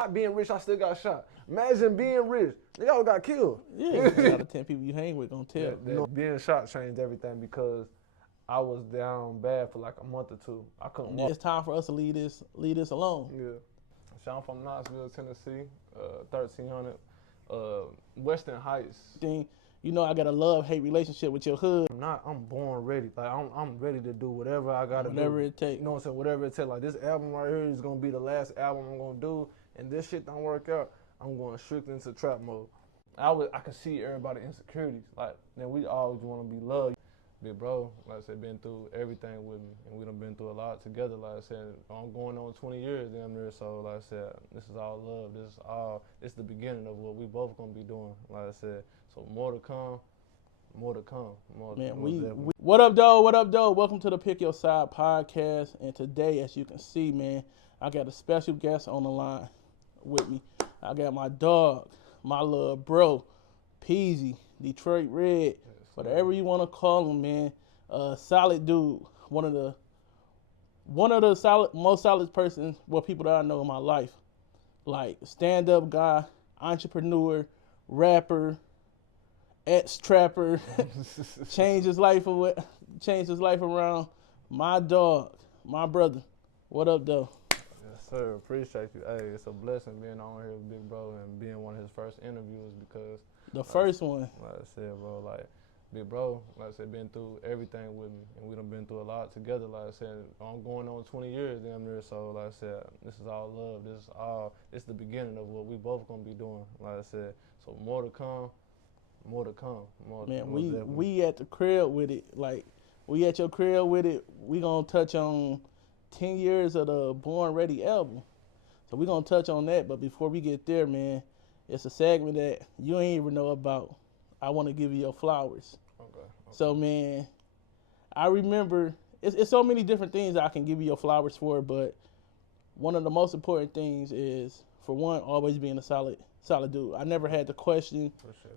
Not being rich, I still got shot. Imagine being rich. Y'all got killed. Yeah, 8 out of 10 people you hang with gonna tell. Being shot changed everything because I was down bad for like a month or two. I couldn't walk. It's time for us to leave this alone. Yeah. So I'm from Knoxville, Tennessee, 1300, Western Heights. You know, I got a love-hate relationship with your hood. I'm born ready. Like I'm ready to do whatever I gotta do. Whatever it takes. You know what I'm saying? Whatever it takes. Like this album right here is gonna be the last album I'm gonna do, and this shit don't work out, I'm going strictly into trap mode. I can see everybody insecurities. Like, then we always want to be loved. Big bro, like I said, been through everything with me, and we done been through a lot together. Like I said, I'm going on 20 years damn near. So like I said, this is all love. This is the beginning of what we both gonna be doing. Like I said, so more to come. Man, what up, though? What up, though? Welcome to the Pick Your Side podcast. And today, as you can see, man, I got a special guest on the line with me. I got my dog, my little bro, Peasy, Detroit Red, whatever you want to call him, man. Solid dude, one of the most solid persons, people that I know in my life. Like stand-up guy, entrepreneur, rapper, ex-trapper, changed his life around. My dog, my brother. What up, though? Yes, sir. Appreciate you. Hey, it's a blessing being on here with Big Bro and being one of his first interviews because the first one. Like I said, bro, like Big Bro, like I said, been through everything with me, and we done been through a lot together. Like I said, I'm going on 20 years damn near. So like I said, this is all love. This is the beginning of what we both gonna be doing. Like I said, so more to come. Man, we at the crib with it. Like, we at your crib with it. We gonna touch on 10 years of the Born Ready album. So we gonna touch on that. But before we get there, man, it's a segment that you ain't even know about. I want to give you your flowers. Okay. So, man, I remember, it's so many different things I can give you your flowers for, but one of the most important things is, for one, always being a solid dude. I never had to question,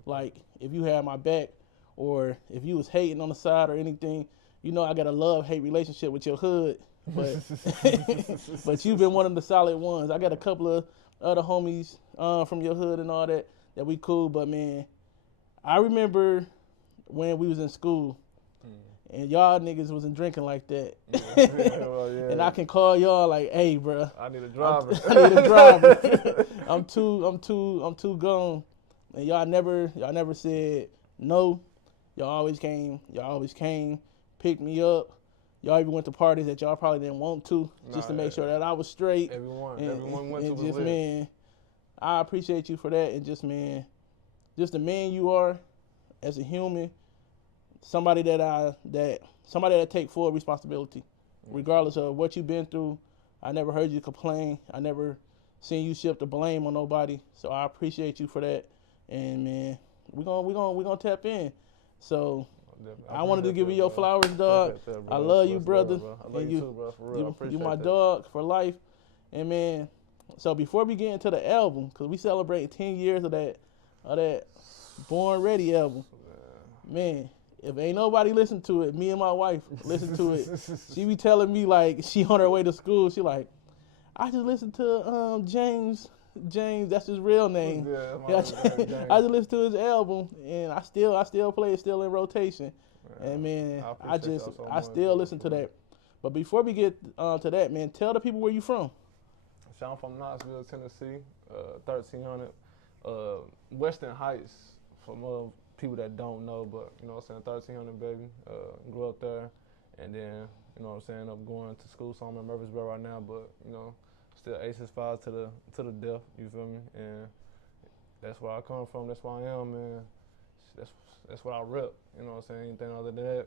like, if you had my back or if you was hating on the side or anything. You know, I got a love-hate relationship with your hood, but but you've been one of the solid ones. I got a couple of other homies from your hood and all that we cool, but, man, I remember when we was in school and y'all niggas wasn't drinking like that. Yeah. And I can call y'all like, hey, bro, I need a driver. I'm too gone. And y'all never said no. Y'all always came, picked me up. Y'all even went to parties that y'all probably didn't want to, just to make sure that I was straight. Everyone went and to just, man, I appreciate you for that. And just, man, just the man you are as a human, somebody that take full responsibility, regardless of what you've been through. I never heard you complain. I never seen you shift the blame on nobody. So I appreciate you for that. And, man, we're gonna tap in. So I wanted to give you your flowers, dog. I love you, brother. I love you too, bro. For real. You my dog for life. And, man, so before we get into the album, because we celebrate 10 years of that Born Ready album, man, if ain't nobody listen to it, me and my wife listen to it. She be telling me, like, she on her way to school, she like, I just listened to James, that's his real name. Yeah, I just listened to his album, and I still play it, still in rotation. Yeah, and, man, I still listen to that. But before we get to that, man, tell the people where you from. So I'm from Knoxville, Tennessee, 1300, Western Heights, from people that don't know, but, you know what I'm saying, 1300, baby. Grew up there, and then, you know what I'm saying, I'm going to school, so I'm in Murfreesboro right now, but, you know, still A65 to the death, you feel me? And that's where I come from, that's where I am, man. That's what I rep, you know what I'm saying? Anything other than that,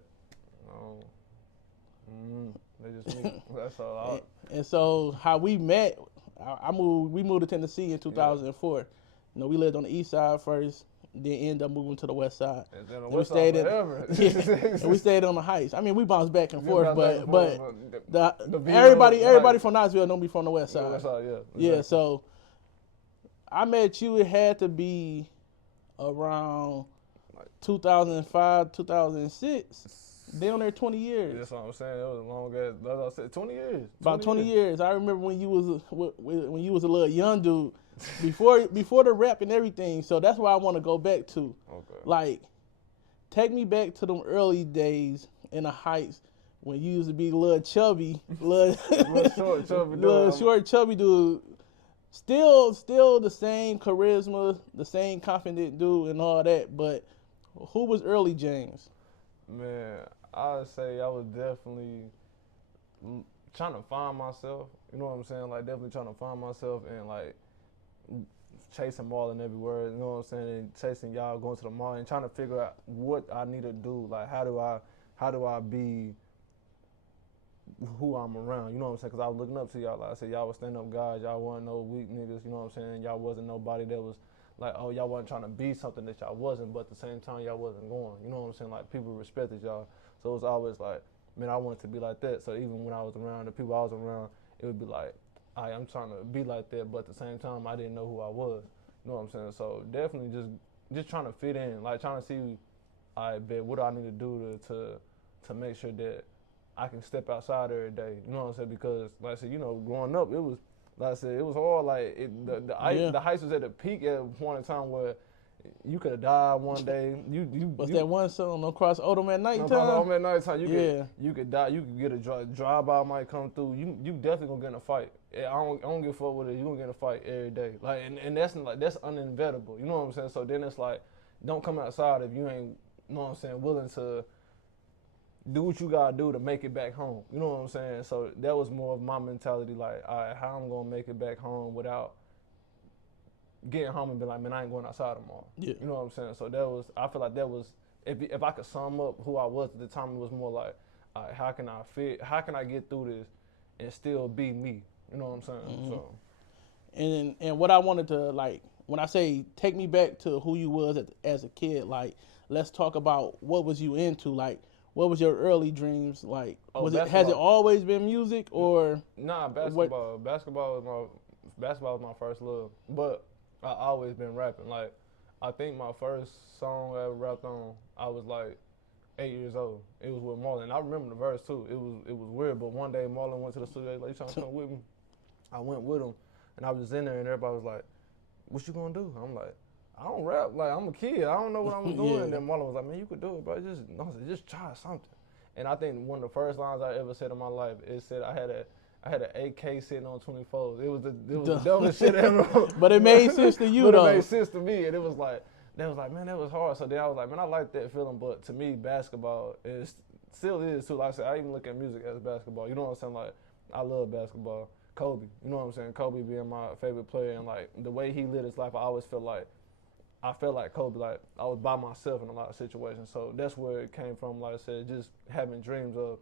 they just me. That's all. And so how we met, we moved to Tennessee in 2004. Yeah. You know, we lived on the east side first, then ended up moving to the west side. And then we stayed and we stayed on the heights. I mean, we bounced back and forth, but everybody from Knoxville know me from the west side. West side, yeah. Yeah, so I met you, it had to be around 2005, 2006. Down there 20 years. That's what I'm saying. It was a long ass. That's what I said. 20 years. About 20 years. I remember when you was a little young dude. before the rap and everything. So that's why I want to go back to. Okay. Like, take me back to them early days in the Heights when you used to be little chubby, little short chubby dude. Still the same charisma, the same confident dude and all that. But who was early James? Man, I would say I was definitely trying to find myself. You know what I'm saying? Like, definitely trying to find myself and, like, chasing Marlon everywhere. You know what I'm saying? And chasing y'all, going to the mall and trying to figure out what I need to do. Like, how do I be who I'm around? You know what I'm saying? Because I was looking up to y'all. Like I said, y'all was stand-up guys. Y'all wasn't no weak niggas. You know what I'm saying? Y'all wasn't nobody that was like, oh, y'all wasn't trying to be something that y'all wasn't, but at the same time, y'all wasn't going. You know what I'm saying? Like, people respected y'all. So it was always like, man, I wanted to be like that. So even when I was around, the people I was around, it would be like, I'm trying to be like that, but at the same time, I didn't know who I was. You know what I'm saying? So definitely just trying to fit in, like trying to see, I bet what do I need to do to make sure that I can step outside every day. You know what I'm saying? Because like I said, you know, growing up, it was like I said, it was hard. Like the Heights was at the peak at a point in time where you could have died one day. What's that one song? No cross Odom at nighttime. At nighttime, you could die. You could get a drive-by might come through. You definitely gonna get in a fight. I don't give a fuck with it. You gonna get in a fight every day. Like and that's uninevitable. You know what I'm saying? So then it's like, don't come outside if you ain't, you know what I'm saying, willing to do what you gotta do to make it back home. You know what I'm saying? So that was more of my mentality. Like, all right, how I'm gonna make it back home without getting home and be like, man, I ain't going outside tomorrow. Yeah. You know what I'm saying? So I feel like that was, if I could sum up who I was at the time, it was more like, all right, how can I get through this and still be me? You know what I'm saying? Mm-hmm. So. And what I wanted to, like, when I say take me back to who you was as a kid, like, let's talk about what was you into, like, what was your early dreams like? Has it always been music or? Nah, basketball. Basketball was my first love, but I always been rapping. Like, I think my first song I ever rapped on, I was like 8 years old. It was with Marlon. I remember the verse too. It was weird, but one day Marlon went to the studio, like, you trying to come with me? I went with him, and I was just in there, and everybody was like, "What you gonna do?" I'm like, "I don't rap. Like, I'm a kid. I don't know what I'm doing." And then Marlon was like, "Man, you could do it, bro. Just try something." And I think one of the first lines I ever said in my life, it said I had an AK sitting on 24s. It was the dumbest shit ever. But it made sense to you, though. It made sense to me, and it was like, man, that was hard. So then I was like, man, I like that feeling. But to me, basketball still is too. Like I said, I even look at music as basketball. You know what I'm saying? Like, I love basketball. Kobe, you know what I'm saying? Kobe being my favorite player, and like the way he lived his life, I always felt like Kobe. Like, I was by myself in a lot of situations. So that's where it came from. Like I said, just having dreams of,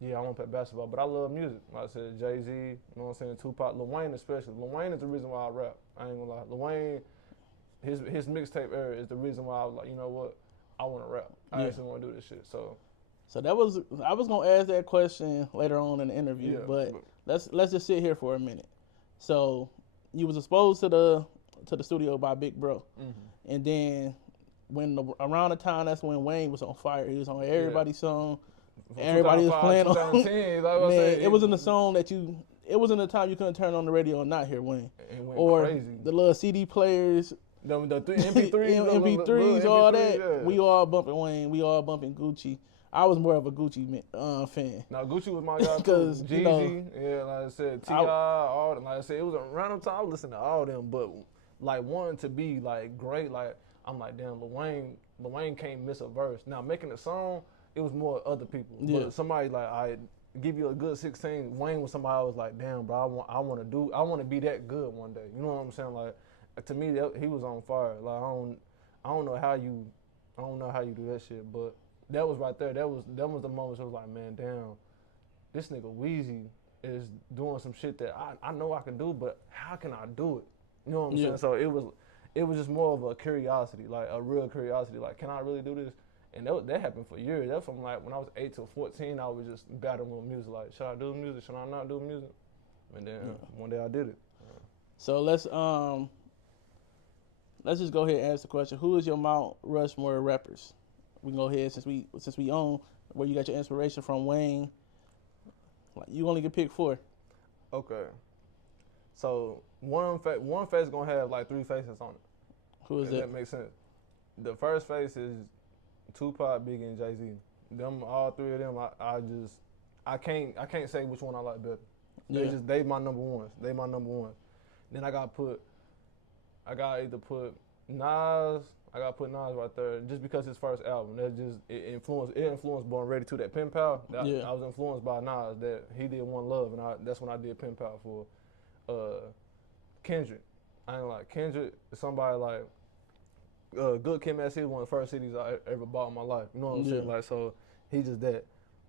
yeah, I want to play basketball, but I love music. Like I said, Jay-Z, you know what I'm saying, Tupac, Lil Wayne especially. Lil Wayne is the reason why I rap. I ain't gonna lie. Lil Wayne, his mixtape era is the reason why I was like, you know what, I want to rap. I actually want to do this shit. So I was gonna ask that question later on in the interview, but let's just sit here for a minute. So you was exposed to the studio by Big Bro, and then around the time that's when Wayne was on fire. He was on everybody's song. Everybody was playing on. Man, it was in the song that it was in the time you couldn't turn on the radio and not hear Wayne. Or crazy. The little CD players. The MP3s, MP3s, all that. Yeah. We all bumping Wayne. We all bumping Gucci. I was more of a Gucci fan. Now, Gucci was my guy too. Jeezy, like I said, T.I., all them. Like I said, it was a random time I was listening to all them, but like wanting to be like great, like I'm like, damn, Lil Wayne can't miss a verse. Now, making a song, it was more other people. Yeah. But somebody like, I give you a good 16. Wayne was somebody I was like, damn, bro, I want to be that good one day. You know what I'm saying? Like, to me, he was on fire. Like, I don't know how you do that shit, but that was right there. That was the moments I was like, man, damn, this nigga Weezy is doing some shit that I know I can do, but how can I do it? You know what I'm saying? So it was just more of a curiosity, like a real curiosity. Like, can I really do this? And that happened for years. That from like when I was 8 to 14, I was just battling with music. Like, should I do music? Should I not do music? And then one day I did it. So let's just go ahead and ask the question: who is your Mount Rushmore rappers? We can go ahead since we own where you got your inspiration from, Wayne. Like, you only can pick 4. Okay. So one face gonna have like 3 faces on it. Who is If that? that makes sense. The first face is Tupac, Biggie, and Jay-Z. Them, all 3 of them, I can't say which one I like better. They my number ones. They my number ones. Then I gotta either put Nas. I gotta put Nas right there just because his first album. That just it influenced Born Ready to that Pen Pal. I was influenced by Nas that he did One Love, and that's when I did Pen Pal for Kendrick. I ain't like Kendrick. Somebody like Good Kid, Mad City, one of the first CDs I ever bought in my life. You know what I'm saying? Like, so he just that.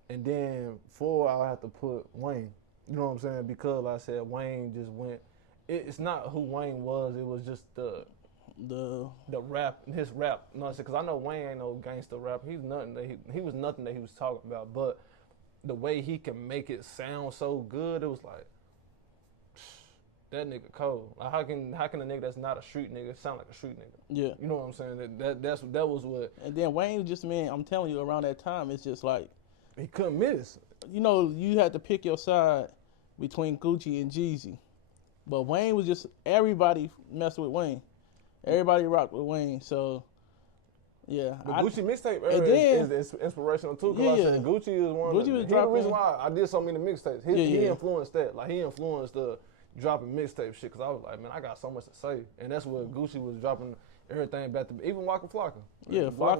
And then 4, I'll have to put Wayne. You know what I'm saying? Because like I said, Wayne just went. It's not who Wayne was. It was just the rap, his rap. You know what I'm saying? Because I know Wayne ain't no gangster rapper. He's nothing. He was nothing that he was talking about. But the way he can make it sound so good, it was like, that nigga cold. Like how can a nigga that's not a street nigga sound like a street nigga? Yeah. You know what I'm saying? That was what. And then Wayne just, man, I'm telling you, around that time, it's just like he couldn't miss. You know, you had to pick your side between Gucci and Jeezy. But Wayne was just, everybody messed with Wayne. Everybody rocked with Wayne. So yeah. The Gucci mixtape is inspirational too. Cause I said Gucci is one. Gucci was dropping. The reason why I did so many mixtapes. He influenced that. Like he influenced the dropping mixtape shit. Cause I was like, man, I got so much to say, and that's what Gucci was dropping. Everything back to even Waka Flocka. Yeah, Flocka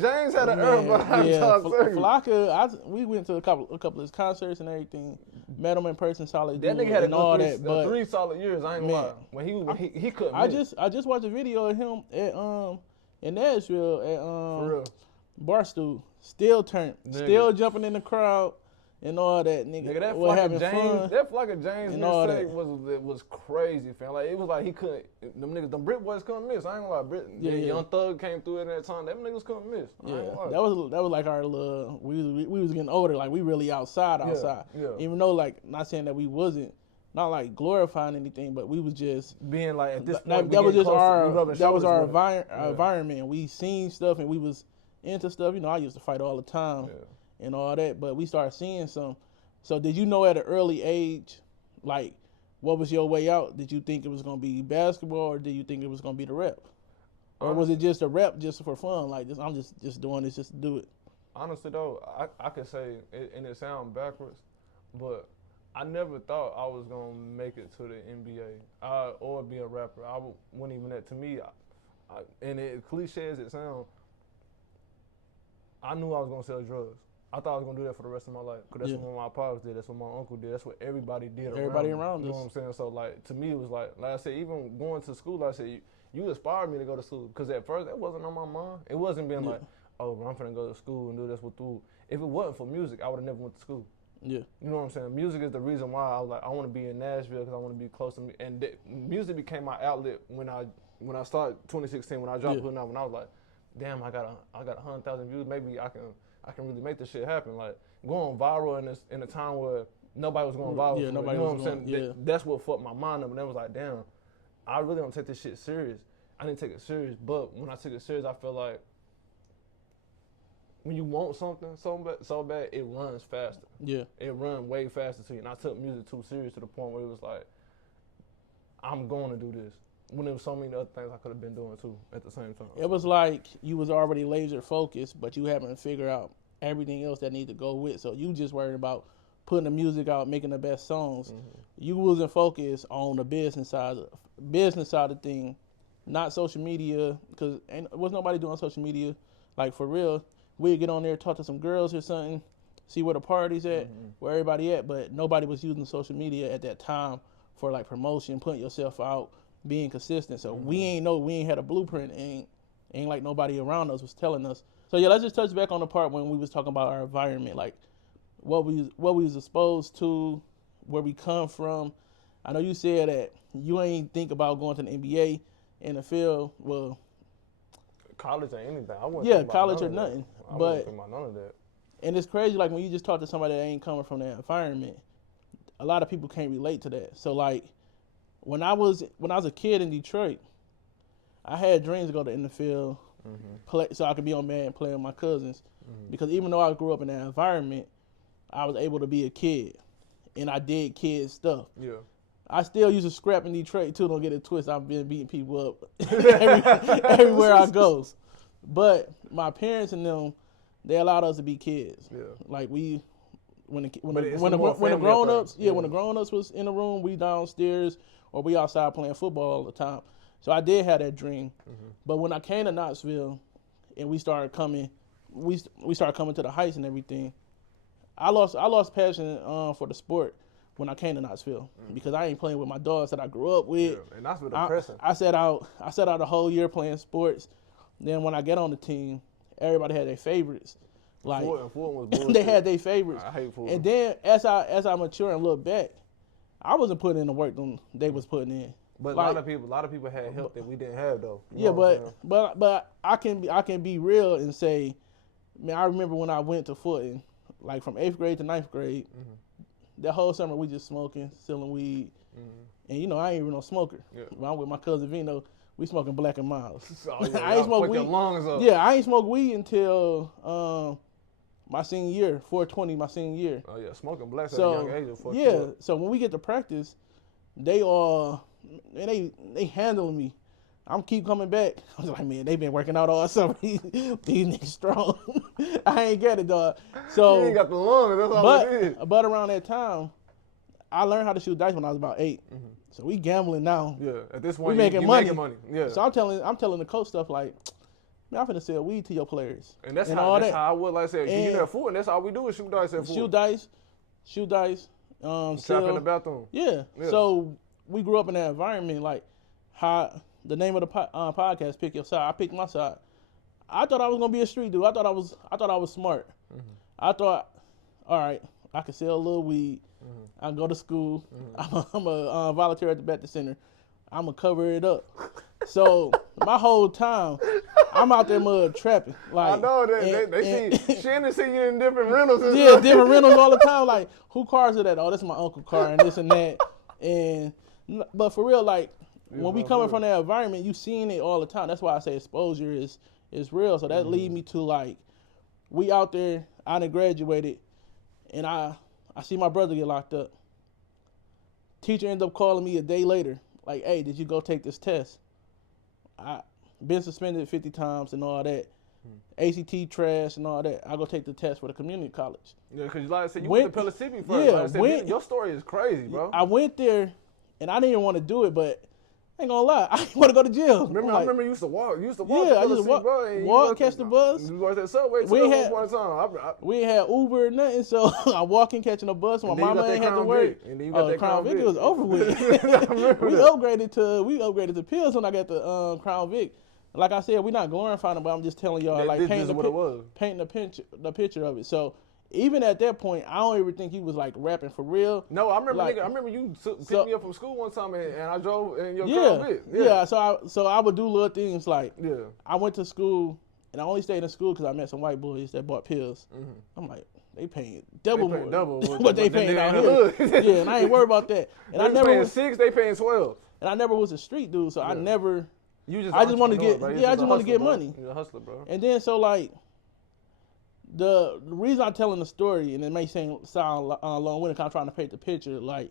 James had an era behind Flocka. We went to a couple of his concerts and everything. Met him in person, solid. That nigga had a good 3 solid years. I ain't gonna lie. When he couldn't. I just watched a video of him at in Nashville at For real. Barstool, still jumping in the crowd. And all that, nigga that Flocka James mistake was crazy, fam. Like it was like he couldn't. Them Brit boys couldn't miss. I ain't gonna lie, Young Thug came through it at that time. Them niggas couldn't miss. Yeah, that was like our little. We was getting older, like we really outside. Yeah. Even though like not saying that we wasn't, not like glorifying anything, but we was just being like at this point. That was just our environment. We seen stuff and we was into stuff. You know, I used to fight all the time. Yeah. And all that, but we started seeing some. So did you know at an early age, like, what was your way out? Did you think it was going to be basketball, or did you think it was going to be the rap? Or was it just a rap just for fun? Like, I'm just doing this just to do it. Honestly, though, I could say, and it sounds backwards, but I never thought I was going to make it to the NBA or be a rapper. I wouldn't even that. To me, and it cliche as it sounds, I knew I was going to sell drugs. I thought I was going to do that for the rest of my life. Because that's what my pops did. That's what my uncle did. That's what everybody did everybody around us. You know what I'm saying? So, like, to me, it was like I said, even going to school, like I said, you inspired me to go to school. Because at first, that wasn't on my mind. It wasn't being like, oh, I'm finna go to school and do this with food. If it wasn't for music, I would have never went to school. Yeah. You know what I'm saying? Music is the reason why I was like, I want to be in Nashville because I want to be close to me. And music became my outlet when I started 2016, when I dropped Putting Out, when I was like, damn, I got 100,000 views. Maybe I can really make this shit happen. Like going viral in a time where nobody was going viral. Yeah, nobody you know was what I'm saying? That's what fucked my mind up. And then it was like, damn, I really don't take this shit serious. I didn't take it serious, but when I took it serious, I feel like when you want something so bad, it runs faster. Yeah, it runs way faster to you. And I took music too serious to the point where it was like, I'm going to do this. When there was so many other things I could have been doing too at the same time. It was like you was already laser focused, but you haven't figured out everything else that need to go with. So you just worried about putting the music out, making the best songs. Mm-hmm. You wasn't focused on the business side of thing, not social media, because there was nobody doing social media. Like for real, we'd get on there, talk to some girls or something, see where the party's at, where everybody at, but nobody was using social media at that time for like promotion, putting yourself out, being consistent. So we ain't had a blueprint, ain't like nobody around us was telling us. So yeah, let's just touch back on the part when we was talking about our environment, like what we was exposed to, where we come from. I know you said that you ain't think about going to the NBA, NFL. Well, college or anything. I wouldn't college or nothing. I wouldn't think about none of that. And it's crazy, like when you just talk to somebody that ain't coming from that environment, a lot of people can't relate to that. So like when I was a kid in Detroit, I had dreams to go to the NFL, play, so I could be on Madden, play with my cousins. Because even though I grew up in that environment, I was able to be a kid. and I did kid stuff. Yeah. I still use a scrap in Detroit too. Don't get it twisted. I've been beating people up everywhere I go. But my parents and them, they allowed us to be kids. Yeah. Like when the family grown ups, affair. when the grown ups was in the room, we downstairs or we outside playing football all the time. So I did have that dream. Mm-hmm. But when I came to Knoxville and we started coming to the heights and everything, I lost passion for the sport when I came to Knoxville because I ain't playing with my dogs that I grew up with. Yeah. And that's what depressing. I sat out a whole year playing sports. Then when I get on the team, everybody had their favorites. Like Fulton was bullshit. they had their favorites. I hate Fulton. And then as I mature and look back, I wasn't putting in the work they was putting in. But like, a lot of people had help that we didn't have though. Yeah, but I can be real and say, man, I remember when I went to Fulton, like from 8th grade to 9th grade, that whole summer we just smoking, selling weed, and I ain't even no smoker. Yeah. When I'm with my cousin Vino, we smoking Black and Miles. Oh, yeah, I ain't smoke weed. Lungs up. Yeah, I ain't smoked weed until my senior year, 420, my senior year. Oh yeah, smoking blacks at a young age will fuck you yeah, up. so when we get to practice, they handling me. I'm keep coming back. I was like, man, they been working out all summer. These niggas strong. I ain't get it, dog. So you ain't got the lungs. That's all it is. But around that time, I learned how to shoot dice when I was about 8. So we gambling now. Yeah, at this point, we making money. Yeah. So I'm telling the coach stuff like, man, I'm finna sell weed to your players. And that's how I would like to say, you know, food, and that's all we do is shoot dice at food. Shoot dice. Trap in the bathroom. Yeah. So we grew up in that environment, like how the name of the podcast, Pick Your Side. I picked my side. I thought I was gonna be a street dude. I thought I was smart. I thought, all right, I can sell a little weed. I can go to school. I'm a volunteer at the Baptist Center. I'm gonna cover it up. So my whole time, I'm out there mud trapping. Like I know they see Shannon see you in different rentals. And yeah, different rentals all the time. Like, who cars are that? Oh, that's my uncle car and this and that. But for real, like when we coming from that environment, you seeing it all the time. That's why I say exposure is real. So that lead me to like, we out there. I done graduated, and I see my brother get locked up. Teacher ended up calling me a day later, like, hey, did you go take this test? I been suspended 50 times and all that. ACT trash and all that. I go take the test for the community college. Yeah, because like I said, you went to Pellissippi first. Yeah, your story is crazy, bro. I went there, and I didn't even want to do it, but I ain't gonna lie, I didn't want to go to jail. I remember you used to walk. Yeah, I just walk, catch the bus. You go to that subway. We ain't had Uber or nothing, so I walking, catching a bus. My mama ain't had to work. And then you got that Crown Vic. It was over with. we upgraded to pills when I got the Crown Vic. Like I said, we're not glorifying it, but I'm just telling y'all, like painting the picture of it. So even at that point, I don't even think he was like rapping for real. No, I remember you picked me up from school one time and I drove in your Crown Vic. Yeah. So I would do little things like I went to school and I only stayed in school because I met some white boys that bought pills. I'm like, they paying double what they paying out here. Yeah, and I ain't worried about that. And I never paying 6, they paying 12. And I never was a street dude, so I never. I just want to get money. You're a hustler, bro. And then so like the reason I'm telling the story, and it may sound long-winded, because I'm trying to paint the picture. Like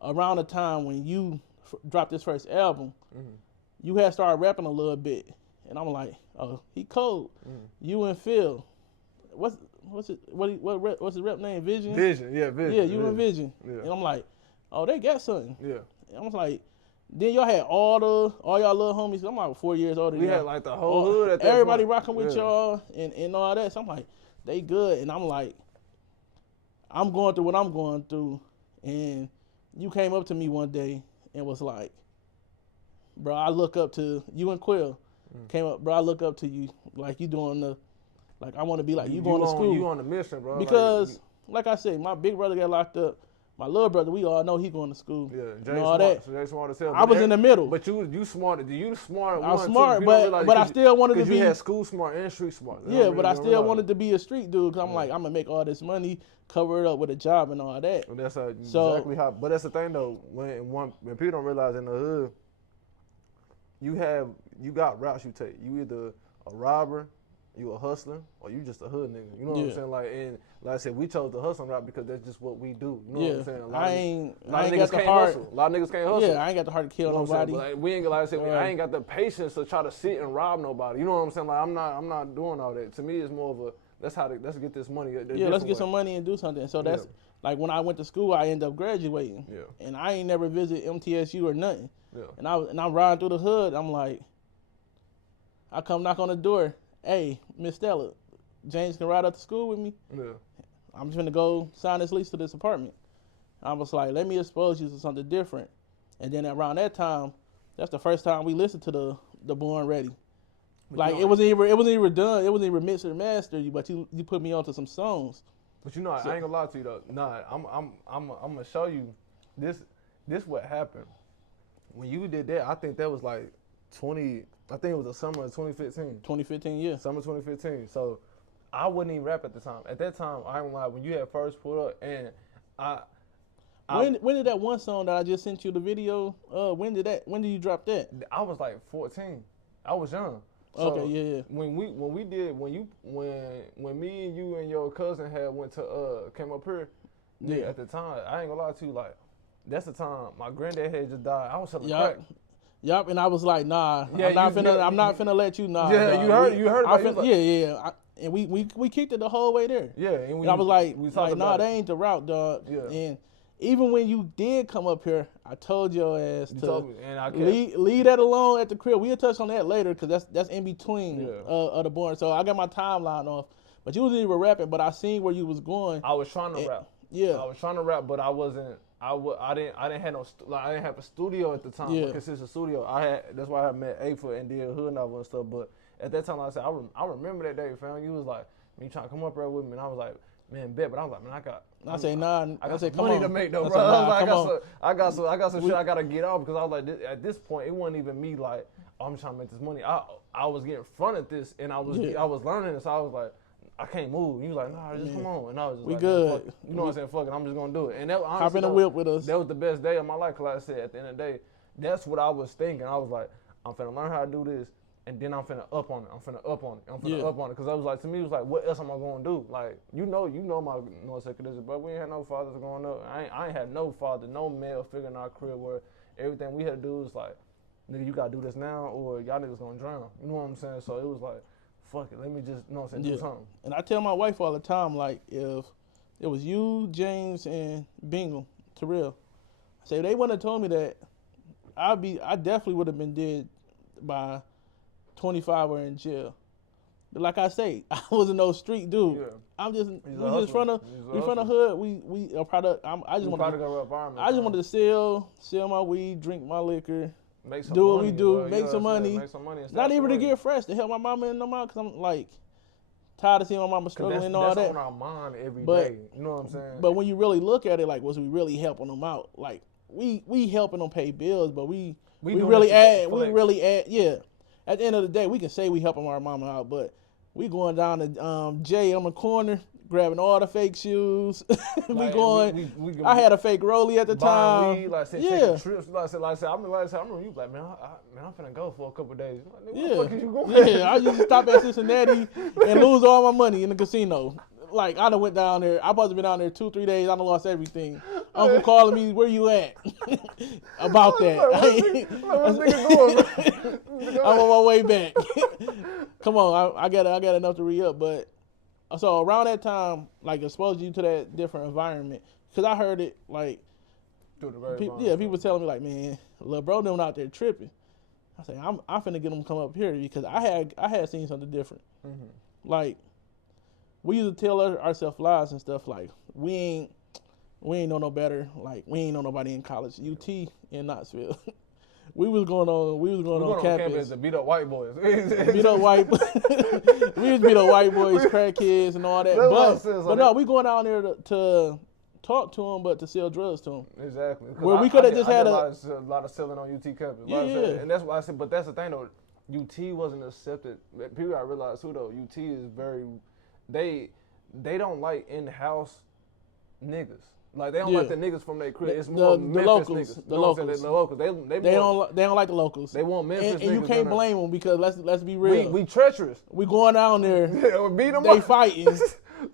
around the time when you dropped this first album, you had started rapping a little bit, and I'm like, oh, he cold. You and Phil, what's his rap name? Vision. Vision. Yeah, you and Vision. Yeah. And I'm like, oh, they got something. Yeah. And I was like. Then y'all had all y'all little homies. I'm like 4 years older. We had like the whole hood at that everybody point. Rocking with y'all and all that. So I'm like, they good. And I'm like, I'm going through what I'm going through. And you came up to me one day and was like, bro, I look up to you and Quill. Came up, bro, I look up to you. Like you doing I want to be like you going to school. You on the mission, bro. Because like I said, my big brother got locked up. My little brother, we all know he going to school. Yeah, Jay all that. So Jay smart as hell. I was in the middle. But you smart. You smart. I was smart, but I still wanted to be. You had school smart and street smart. Yeah, but I still wanted to be a street dude because I'm like, I'm gonna make all this money, cover it up with a job and all that. And that's exactly how. But that's the thing though. When people don't realize in the hood, you got routes you take. You either a robber, you a hustler or you just a hood nigga. You know what I'm saying? Like, and like I said, we chose the hustling route because that's just what we do. You know what I'm saying? A lot of niggas can't hustle. A lot of niggas can't hustle. Yeah, I ain't got the heart to kill nobody. But like, we ain't, like I said, I ain't got the patience to try to sit and rob nobody. You know what I'm saying? Like, I'm not doing all that. To me, it's more of a let's get this money. Let's get some money and do something. So that's like when I went to school, I ended up graduating. Yeah. And I ain't never visit MTSU or nothing. Yeah. And I'm riding through the hood. I'm like, I come knock on the door. Hey, Miss Stella, James can ride up to school with me. Yeah. I'm just gonna go sign this lease to this apartment. I was like, let me expose you to something different. And then around that time, that's the first time we listened to the Born Ready. Like it wasn't even done. It wasn't even mixed or mastered. But you put me onto some songs. But I ain't gonna lie to you though. Nah, I'm gonna show you this what happened when you did that. I think that was like 20. I think it was the summer of 2015. 2015, yeah. Summer 2015. So I wouldn't even rap at the time. At that time, I ain't gonna lie. When you had first pulled up, and when did that one song that I just sent you the video? When did you drop that? I was like 14. I was young. So okay, yeah. When me and you and your cousin went to came up here, yeah. At the time, I ain't gonna lie to you, like that's the time my granddad had just died. I was selling crack. Yup, and I was like, nah, yeah, I'm not finna let you know. Yeah, dog. You heard about it. Yeah. And we kicked it the whole way there. Yeah, and I was like nah, that ain't the route, dog. Yeah. And even when you did come up here, I told your ass to leave that alone at the crib. We'll touch on that later because that's in between of the Born. So I got my timeline off. But you wasn't even rapping, but I seen where you was going. I was trying to rap. Yeah. I was trying to rap, but I wasn't. I didn't have a studio at the time. Yeah. Because it's a studio. That's why I met A4 and did Hood Novel and stuff. But at that time, like I said, I remember that day, fam. You was like, you trying to come up there with me, and I was like, man, bet. But I was like, man, I got money to make though, bro. I got some shit I gotta get off because I was like, at this point, it wasn't even me like, oh, I'm trying to make this money. I was getting fronted this, and I was learning it, so I was like, I can't move. You was like, nah, just come on, and I was just good. You know what I'm saying? Fuck it, I'm just gonna do it. And that, honestly, hop in the whip with us. That was the best day of my life. Cause like I said, at the end of the day, that's what I was thinking. I was like, I'm finna learn how to do this. And then I'm finna up on it. I'm finna up on it. Because I was like, to me, it was like, what else am I going to do? Like, you know my North Side condition, but we ain't had no fathers growing up. I ain't had no father, no male figure in our career where everything we had to do was like, nigga, you got to do this now or y'all niggas going to drown. You know what I'm saying? So it was like, fuck it, let me just, you know what I'm saying, do something. And I tell my wife all the time, like, if it was you, James, and Bingham, Terrell, I say, if they wouldn't have told me that, I definitely would have been dead by 25 or in jail. But like I say, I wasn't no street dude. Yeah. I'm just from the hood. We a product. I just wanted to sell my weed, drink my liquor, do what we do, make some money. Not even to get fresh to help my mama and them out because I'm like tired of seeing my mama struggling and all that. That's on our mind every day. You know what I'm saying? But when you really look at it, like, was we really helping them out? Like we helping them pay bills, but we really add. Yeah. At the end of the day, we can say we helping our mama out, but we going down to Jay on the corner, grabbing all the fake shoes. I had a fake rollie at the time. Weed, taking trips. Like I said, I remember you like, man, I'm finna go for a couple of days. Like, where the fuck is you going? Yeah, I used to stop at Cincinnati and lose all my money in the casino. Like, I done went down there. I supposed to be down there 2-3 days. I done lost everything. Uncle calling me, where you at? About that. I'm on my way back. Come on, I got enough to re-up. But, so around that time, like, exposed you to that different environment. Because I heard it, like, people telling me, like, man, little bro them out there tripping. I say, I'm finna get them to come up here because I had seen something different. Mm-hmm. Like, we used to tell ourselves lies and stuff like we ain't know no better. Like we ain't know nobody in college. UT in Knoxville. we was going on campus to beat up white boys. We used to beat up white boys, crackheads and all that. But no, we going down there to talk to them, but to sell drugs to them. Exactly. Where we could have just had a lot of selling on UT campus. Yeah. And that's why I said. But that's the thing though. UT wasn't accepted. People gotta realize too though. UT is very. They don't like in-house niggas. Like they don't Yeah. like the niggas from their crib. It's The more Memphis locals, niggas. the You know what I'm saying? locals. The locals. They don't like the locals. They want Memphis and niggas. you can't blame them because let's be real. We treacherous. We going down there. Yeah, we beat them They up. fighting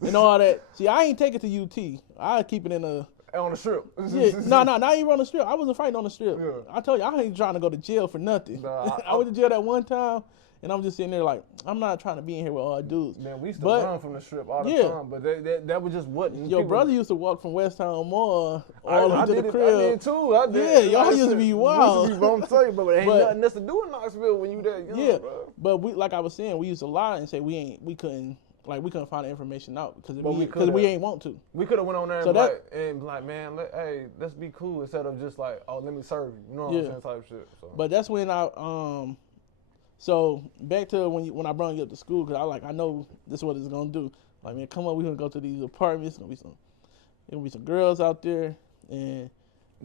and all that. See, I ain't take it to UT. I keep it in a. On the strip. Yeah, no, not even on the strip. I wasn't fighting on the strip. Yeah. I told you, I ain't trying to go to jail for nothing. Nah, I went to jail that one time, and I'm just sitting there like, I'm not trying to be in here with all dudes. Man, we used to But- run from the strip all the Yeah. time, but that was just what Your brother used to walk from West Town Mall I all the way to did the it, crib. I did too. I did. Yeah, y'all Like I used to said, be we wild. used to be wrong to tell you, but it ain't But- nothing else to do in Knoxville when you that young, Yeah, bro. but we, like I was saying, we used to lie and say we couldn't find the information out because But we we could've. ain't want to. We could have went on there So and be like, man, let's be cool instead of just like, oh, let me serve you. You know what Yeah. I'm saying? Type shit. So. But that's when so back to when I brought you up to school, because I know this is what it's gonna do. Like, man, come on, we gonna go to these apartments. It's gonna be some girls out there, and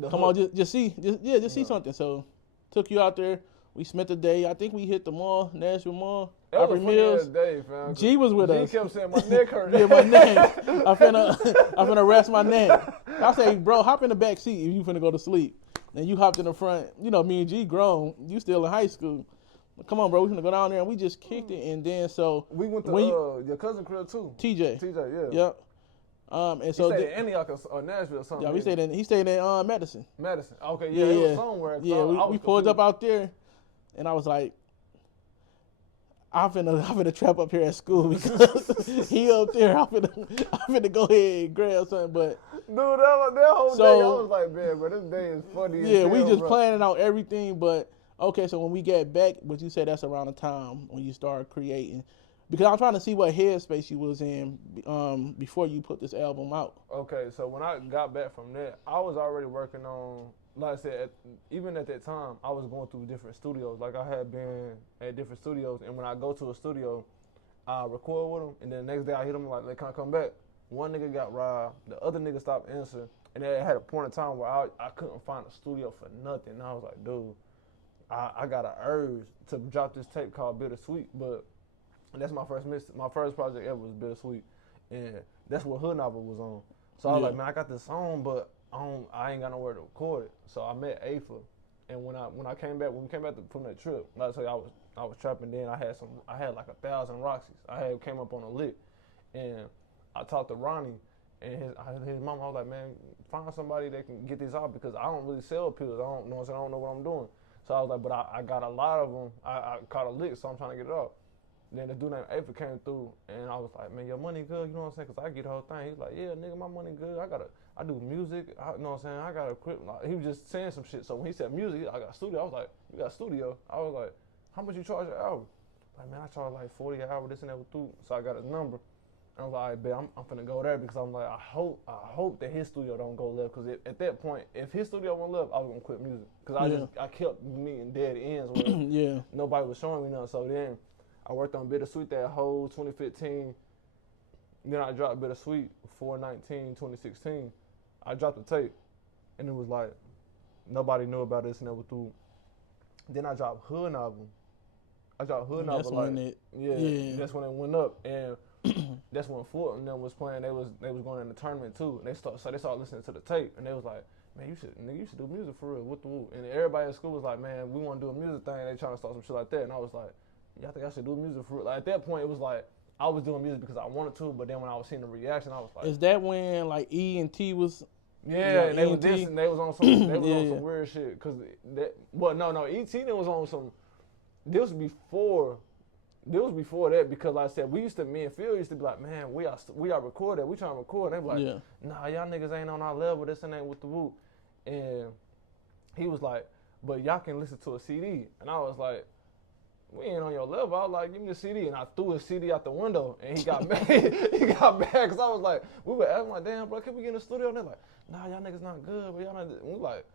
come on, just see something. So took you out there. We spent the day. I think we hit the mall, Nashville Mall, That was Opry a funny Mills. ass day, fam. G was with us. G kept saying my neck hurt. Yeah, my neck. I'm finna rest my neck. I say, bro, hop in the back seat if you finna go to sleep. And you hopped in the front. You know, me and G grown. You still in high school. Come on, bro. We finna go down there, and we just kicked it. And then so We went to when your cousin crib too. TJ. TJ, yeah. Yep. And so He stayed in Antioch or Nashville or something. yeah, he stayed in Madison. Madison. Okay, yeah, it was somewhere. Yeah, we pulled up out there, and I was like, I'm finna trap up here at school because he up there. I'm finna go ahead and grab something. But Dude, that whole day, I was like, man, bro, this day is funny. as yeah, hell, we just bro. planning out everything. But okay, so when we get back, but you said that's around the time when you start creating, because I'm trying to see what headspace you was in before you put this album out. Okay, so when I got back from that, I was already working on, like I said, even at that time, I was going through different studios. Like I had been at different studios, and when I go to a studio, I record with them, and then the next day I hit them like, they can't come back. One nigga got robbed, the other nigga stopped answering, and then it had a point in time where I couldn't find a studio for nothing. And I was like, dude, I got an urge to drop this tape called Bittersweet, but that's my first project ever was Bittersweet, and that's what Hood Novel was on. So I was like, man, I got this song, but I ain't got nowhere to record it. So I met Afa, and when we came back from that trip, like I tell you, I was trapping. Then I had like 1,000 Roxys. I came up on a lick, and I talked to Ronnie and his mom. I was like, man, find somebody that can get these out because I don't really sell pills. I don't know what I'm doing. So I was like, but I got a lot of them. I caught a lick, so I'm trying to get it out. Then the dude named Afa came through, and I was like, man, your money good, you know what I'm saying? Because I get the whole thing. He's like, yeah, nigga, my money good. I do music, you know what I'm saying? I got equipment. Like, he was just saying some shit. So when he said music, I got a studio. I was like, you got a studio? I was like, how much you charge an hour? Like, man, I charge like 40 an hour, this and that with through. So I got his number. And I was like, all right, bet, I'm finna go there because I'm like, I hope that his studio don't go left. Because at that point, if his studio went left, I was gonna quit music. Because I kept meeting dead ends where nobody was showing me nothing. So then I worked on Bittersweet that whole 2015. Then I dropped Bittersweet 4/19/2016. I dropped the tape, and it was like nobody knew about this and that was through. Then I dropped Hood Novel. That's when that's when it went up, and that's when Fort and them was playing. They was going in the tournament too. And they started listening to the tape, and they was like, man, you should do music for real. What the woo? And everybody in school was like, man, we want to do a music thing. They trying to start some shit like that, and I was like, y'all think I should do music for real? Like at that point, it was like I was doing music because I wanted to, but then when I was seeing the reaction, I was like, is that when like E and T was? Yeah, and they was E&T? dissing. They was on some. They was on some weird shit. Cause E.T. was on some. This was before that because like I said, me and Phil used to be like, man, we are recorded. We trying to record. And they be like, nah, y'all niggas ain't on our level. This and that with the woo. And he was like, but y'all can listen to a CD. And I was like, we ain't on your level. I was like, give me the CD. And I threw his CD out the window. And he got mad. He got mad because I was like, we were asking like, damn, bro, can we get in the studio? And they're like, nah, y'all niggas not good. But y'all not. And we like,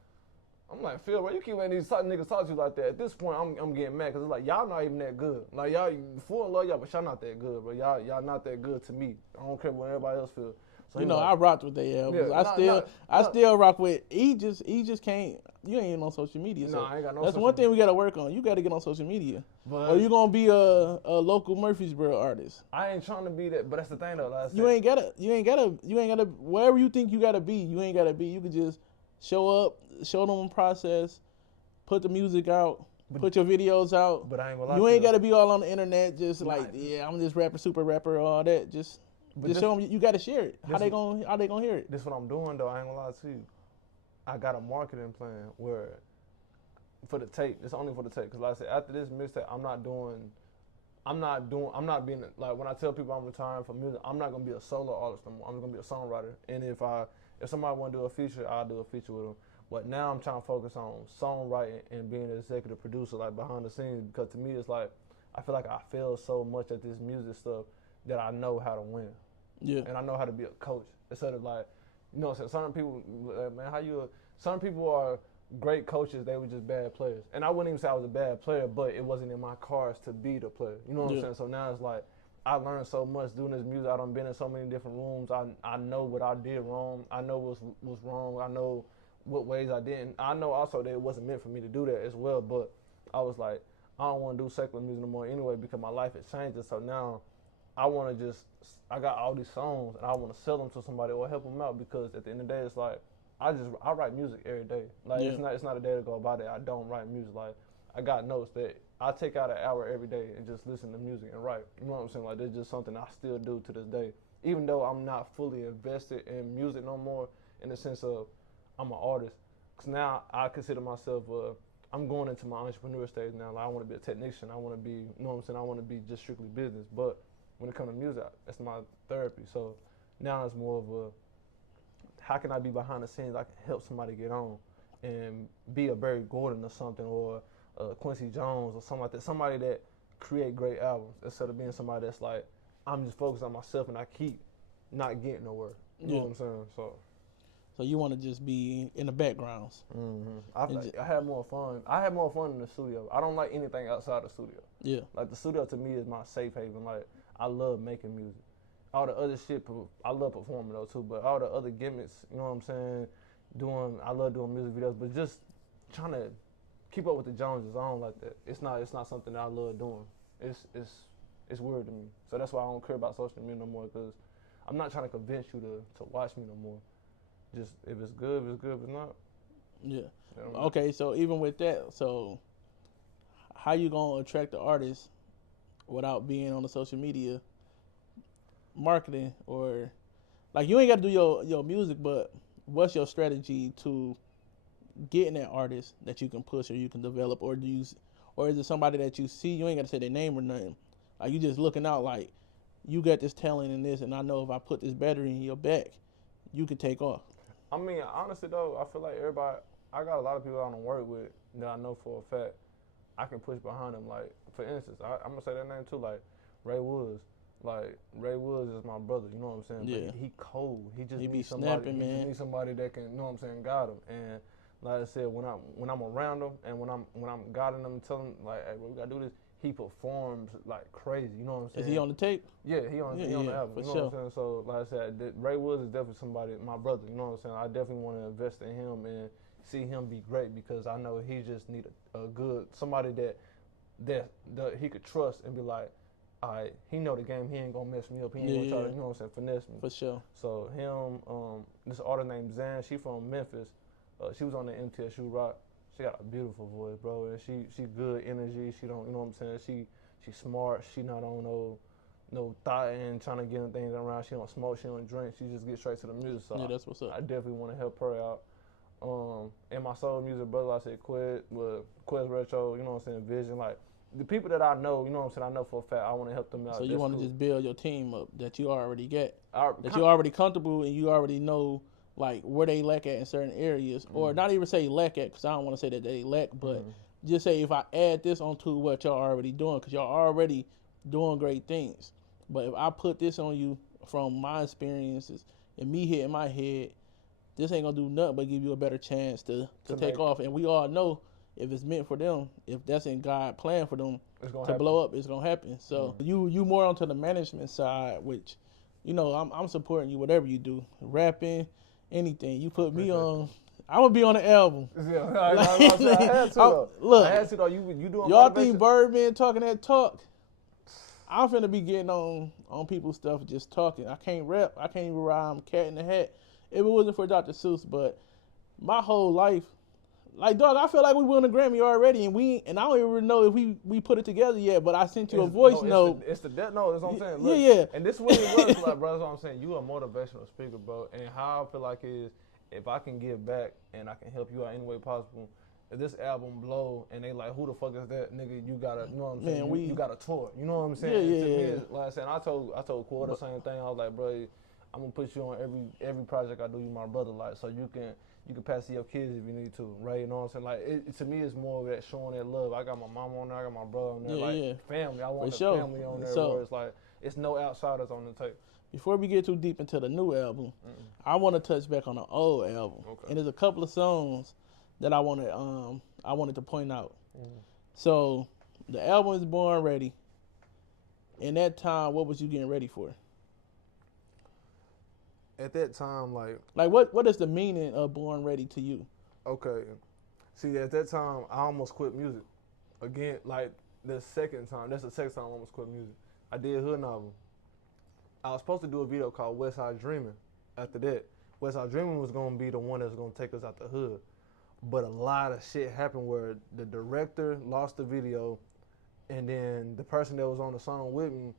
I'm like, Phil, bro, you keep letting these niggas talk to you like that. At this point, I'm getting mad because it's like, y'all not even that good. Like, y'all, full love y'all, but y'all not that good, bro. Y'all not that good to me. I don't care what everybody else feel. So you know, like, I rocked with their albums. Yeah, I still rock with. He just can't. You ain't even on social media. So I ain't got no. that's one thing we gotta work on. You gotta get on social media, but or you gonna be a local Murfreesboro artist. I ain't trying to be that, but that's the thing though. Like You ain't gotta. Wherever you think you gotta be, you ain't gotta be. You can just show up, show them the process, put the music out, put your videos out. But I ain't gonna lie. You ain't gotta be all on the internet, just like I'm this rapper, super rapper, all that. Just show them you gotta share it. How they gonna hear it? This what I'm doing though. I ain't gonna lie to you. I got a marketing plan where for the tape. It's only for the tape. Cause like I said, after this mixtape, I'm not being like when I tell people I'm retiring from music, I'm not gonna be a solo artist anymore. I'm gonna be a songwriter. And if somebody want to do a feature, I'll do a feature with them. But now I'm trying to focus on songwriting and being an executive producer, like behind the scenes, because to me it's like I feel like I fail so much at this music stuff that I know how to win. Yeah. And I know how to be a coach instead of like, you know, certain people, man, some people are great coaches, they were just bad players. And I wouldn't even say I was a bad player, but it wasn't in my cards to be the player. You know what I'm saying? So now it's like, I learned so much doing this music. I done been in so many different rooms. I know what I did wrong. I know what's wrong. I know what ways I didn't. I know also that it wasn't meant for me to do that as well, but I was like, I don't want to do secular music no more anyway because my life is changing. So now I want to I got all these songs and I want to sell them to somebody or help them out because at the end of the day, it's like, I write music every day. Like it's not a day to go by that I don't write music. Like I got notes that I take out an hour every day and just listen to music and write. You know what I'm saying? Like that's just something I still do to this day. Even though I'm not fully invested in music no more in the sense of I'm an artist. Cause now I consider myself I'm going into my entrepreneur stage now. Like I want to be a technician. I want to be, you know what I'm saying? I want to be just strictly business. But when it comes to music, that's my therapy. So now it's more of a, how can I be behind the scenes? I can help somebody get on and be a Barry Gordon or something, or Quincy Jones or something like that. Somebody that create great albums instead of being somebody that's like, I'm just focused on myself and I keep not getting nowhere. You know what I'm saying? So you want to just be in the backgrounds. Mm-hmm. I had more fun. I had more fun in the studio. I don't like anything outside the studio. Yeah. Like the studio to me is my safe haven. Like I love making music. All the other shit, I love performing though too, but all the other gimmicks, you know what I'm saying? I love doing music videos, but just trying to keep up with the Joneses, I don't like that. It's not something that I love doing. It's weird to me. So that's why I don't care about social media no more, because I'm not trying to convince you to watch me no more. Just if it's good, if it's not. Yeah. Okay, so even with that, so how you gonna attract the artist without being on the social media marketing, or like you ain't got to do your music, but what's your strategy to getting that artist that you can push or you can develop, or is it somebody that you see, you ain't got to say their name or nothing, like you just looking out like you got this talent in this and I know if I put this battery in your back you could take off? I mean, honestly though, I feel like I got a lot of people I don't work with that I know for a fact I can push behind them. Like for instance, I'm gonna say that name too, like Ray Woods. Like Ray Woods is my brother, you know what I'm saying? Yeah. But he cold. He just be needs somebody. snapping, he man. just needs somebody that can, you know what I'm saying, guide him. And like I said, when I'm around him and when I'm guiding him and telling him like, hey, we gotta do this, he performs like crazy. You know what I'm saying? Is he on the tape? Yeah, he on the album. For You know sure. what I'm saying? So like I said, Ray Woods is definitely somebody, my brother. You know what I'm saying? I definitely want to invest in him and see him be great because I know he just need a good somebody that he could trust and be like, all right, he know the game. He ain't gonna mess me up. He ain't gonna try to, you know what I'm saying, finesse me. For sure. So him, this artist named Zan, she from Memphis. She was on the MTSU Rock. She got a beautiful voice, bro, and she good energy. She don't, you know what I'm saying. She smart. She not on no thought and trying to get things around. She don't smoke. She don't drink. She just get straight to the music side. Yeah, that's what's up. I definitely want to help her out. And my soul music brother, I said Quez Retro. You know what I'm saying, Vision, like. The people that I know, you know what I'm saying, I know for a fact I want to help them out. So you want to just build your team up that you already get, that you're you already comfortable and you already know like where they lack at in certain areas, or not even say lack at, because I don't want to say that they lack, but just say if I add this onto what y'all already doing, because y'all already doing great things. But if I put this on you from my experiences and me hitting my head, this ain't gonna do nothing but give you a better chance to take off. And we all know, if it's meant for them, if that's in God plan for them to blow up, it's gonna happen. So you more onto the management side, which you know, I'm supporting you, whatever you do, rapping, anything. You put me on, that. I'm gonna be on the album. Yeah, I had to though. Look, I had to though. You doing y'all motivation? think Birdman talking that talk? I'm finna be getting on people's stuff just talking. I can't rap. I can't even rhyme cat in the hat. If it wasn't for Dr. Seuss, but my whole life, like dog, I feel like we won a Grammy already, and I don't even know if we put it together yet. But I sent you a voice note. It's the death note. That's what I'm saying. Look, yeah. And this is what it works like, bro. That's what I'm saying. You a motivational speaker, bro. And how I feel like is if I can give back and I can help you out any way possible. If this album blow and they like, who the fuck is that nigga? You gotta, you know what I'm saying? You got a tour. You know what I'm saying? Yeah. Like I said, I told Core the same thing. I was like, bro, I'm gonna put you on every project I do. You my brother, like, so you can pass to your kids if you need to, right? You know what I'm saying? Like, to me, it's more of that showing that love. I got my mom on there, I got my brother on there, family. I want the family on there. Where it's like, it's no outsiders on the tape. Before we get too deep into the new album, I want to touch back on the old album, and there's a couple of songs that I wanted to point out. So the album is Born Ready. In that time, what was you getting ready for? At that time, like what is the meaning of Born Ready to you? Okay, see, at that time, I almost quit music. Again, like the second time. That's the second time I almost quit music. I did Hood Novel. I was supposed to do a video called West Side Dreaming. After that, West Side Dreaming was gonna be the one that's gonna take us out the hood. But a lot of shit happened where the director lost the video, and then the person that was on the song with me,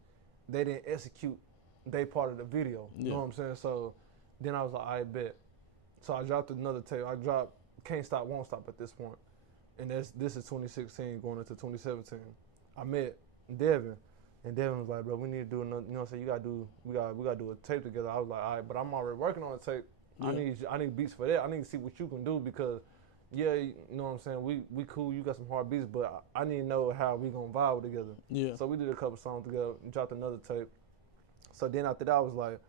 they didn't execute their part of the video. You know what I'm saying? So then I was like, I bet. So I dropped another tape. I dropped Can't Stop, Won't Stop at this point. And this is 2016 going into 2017. I met Devin, and Devin was like, bro, we need to do another, you know what I'm saying? We gotta do a tape together. I was like, all right, but I'm already working on a tape. Yeah. I need beats for that. I need to see what you can do because yeah, you know what I'm saying? We cool, you got some hard beats, but I need to know how we gonna vibe together. Yeah. So we did a couple songs together, dropped another tape. So then after that I was like,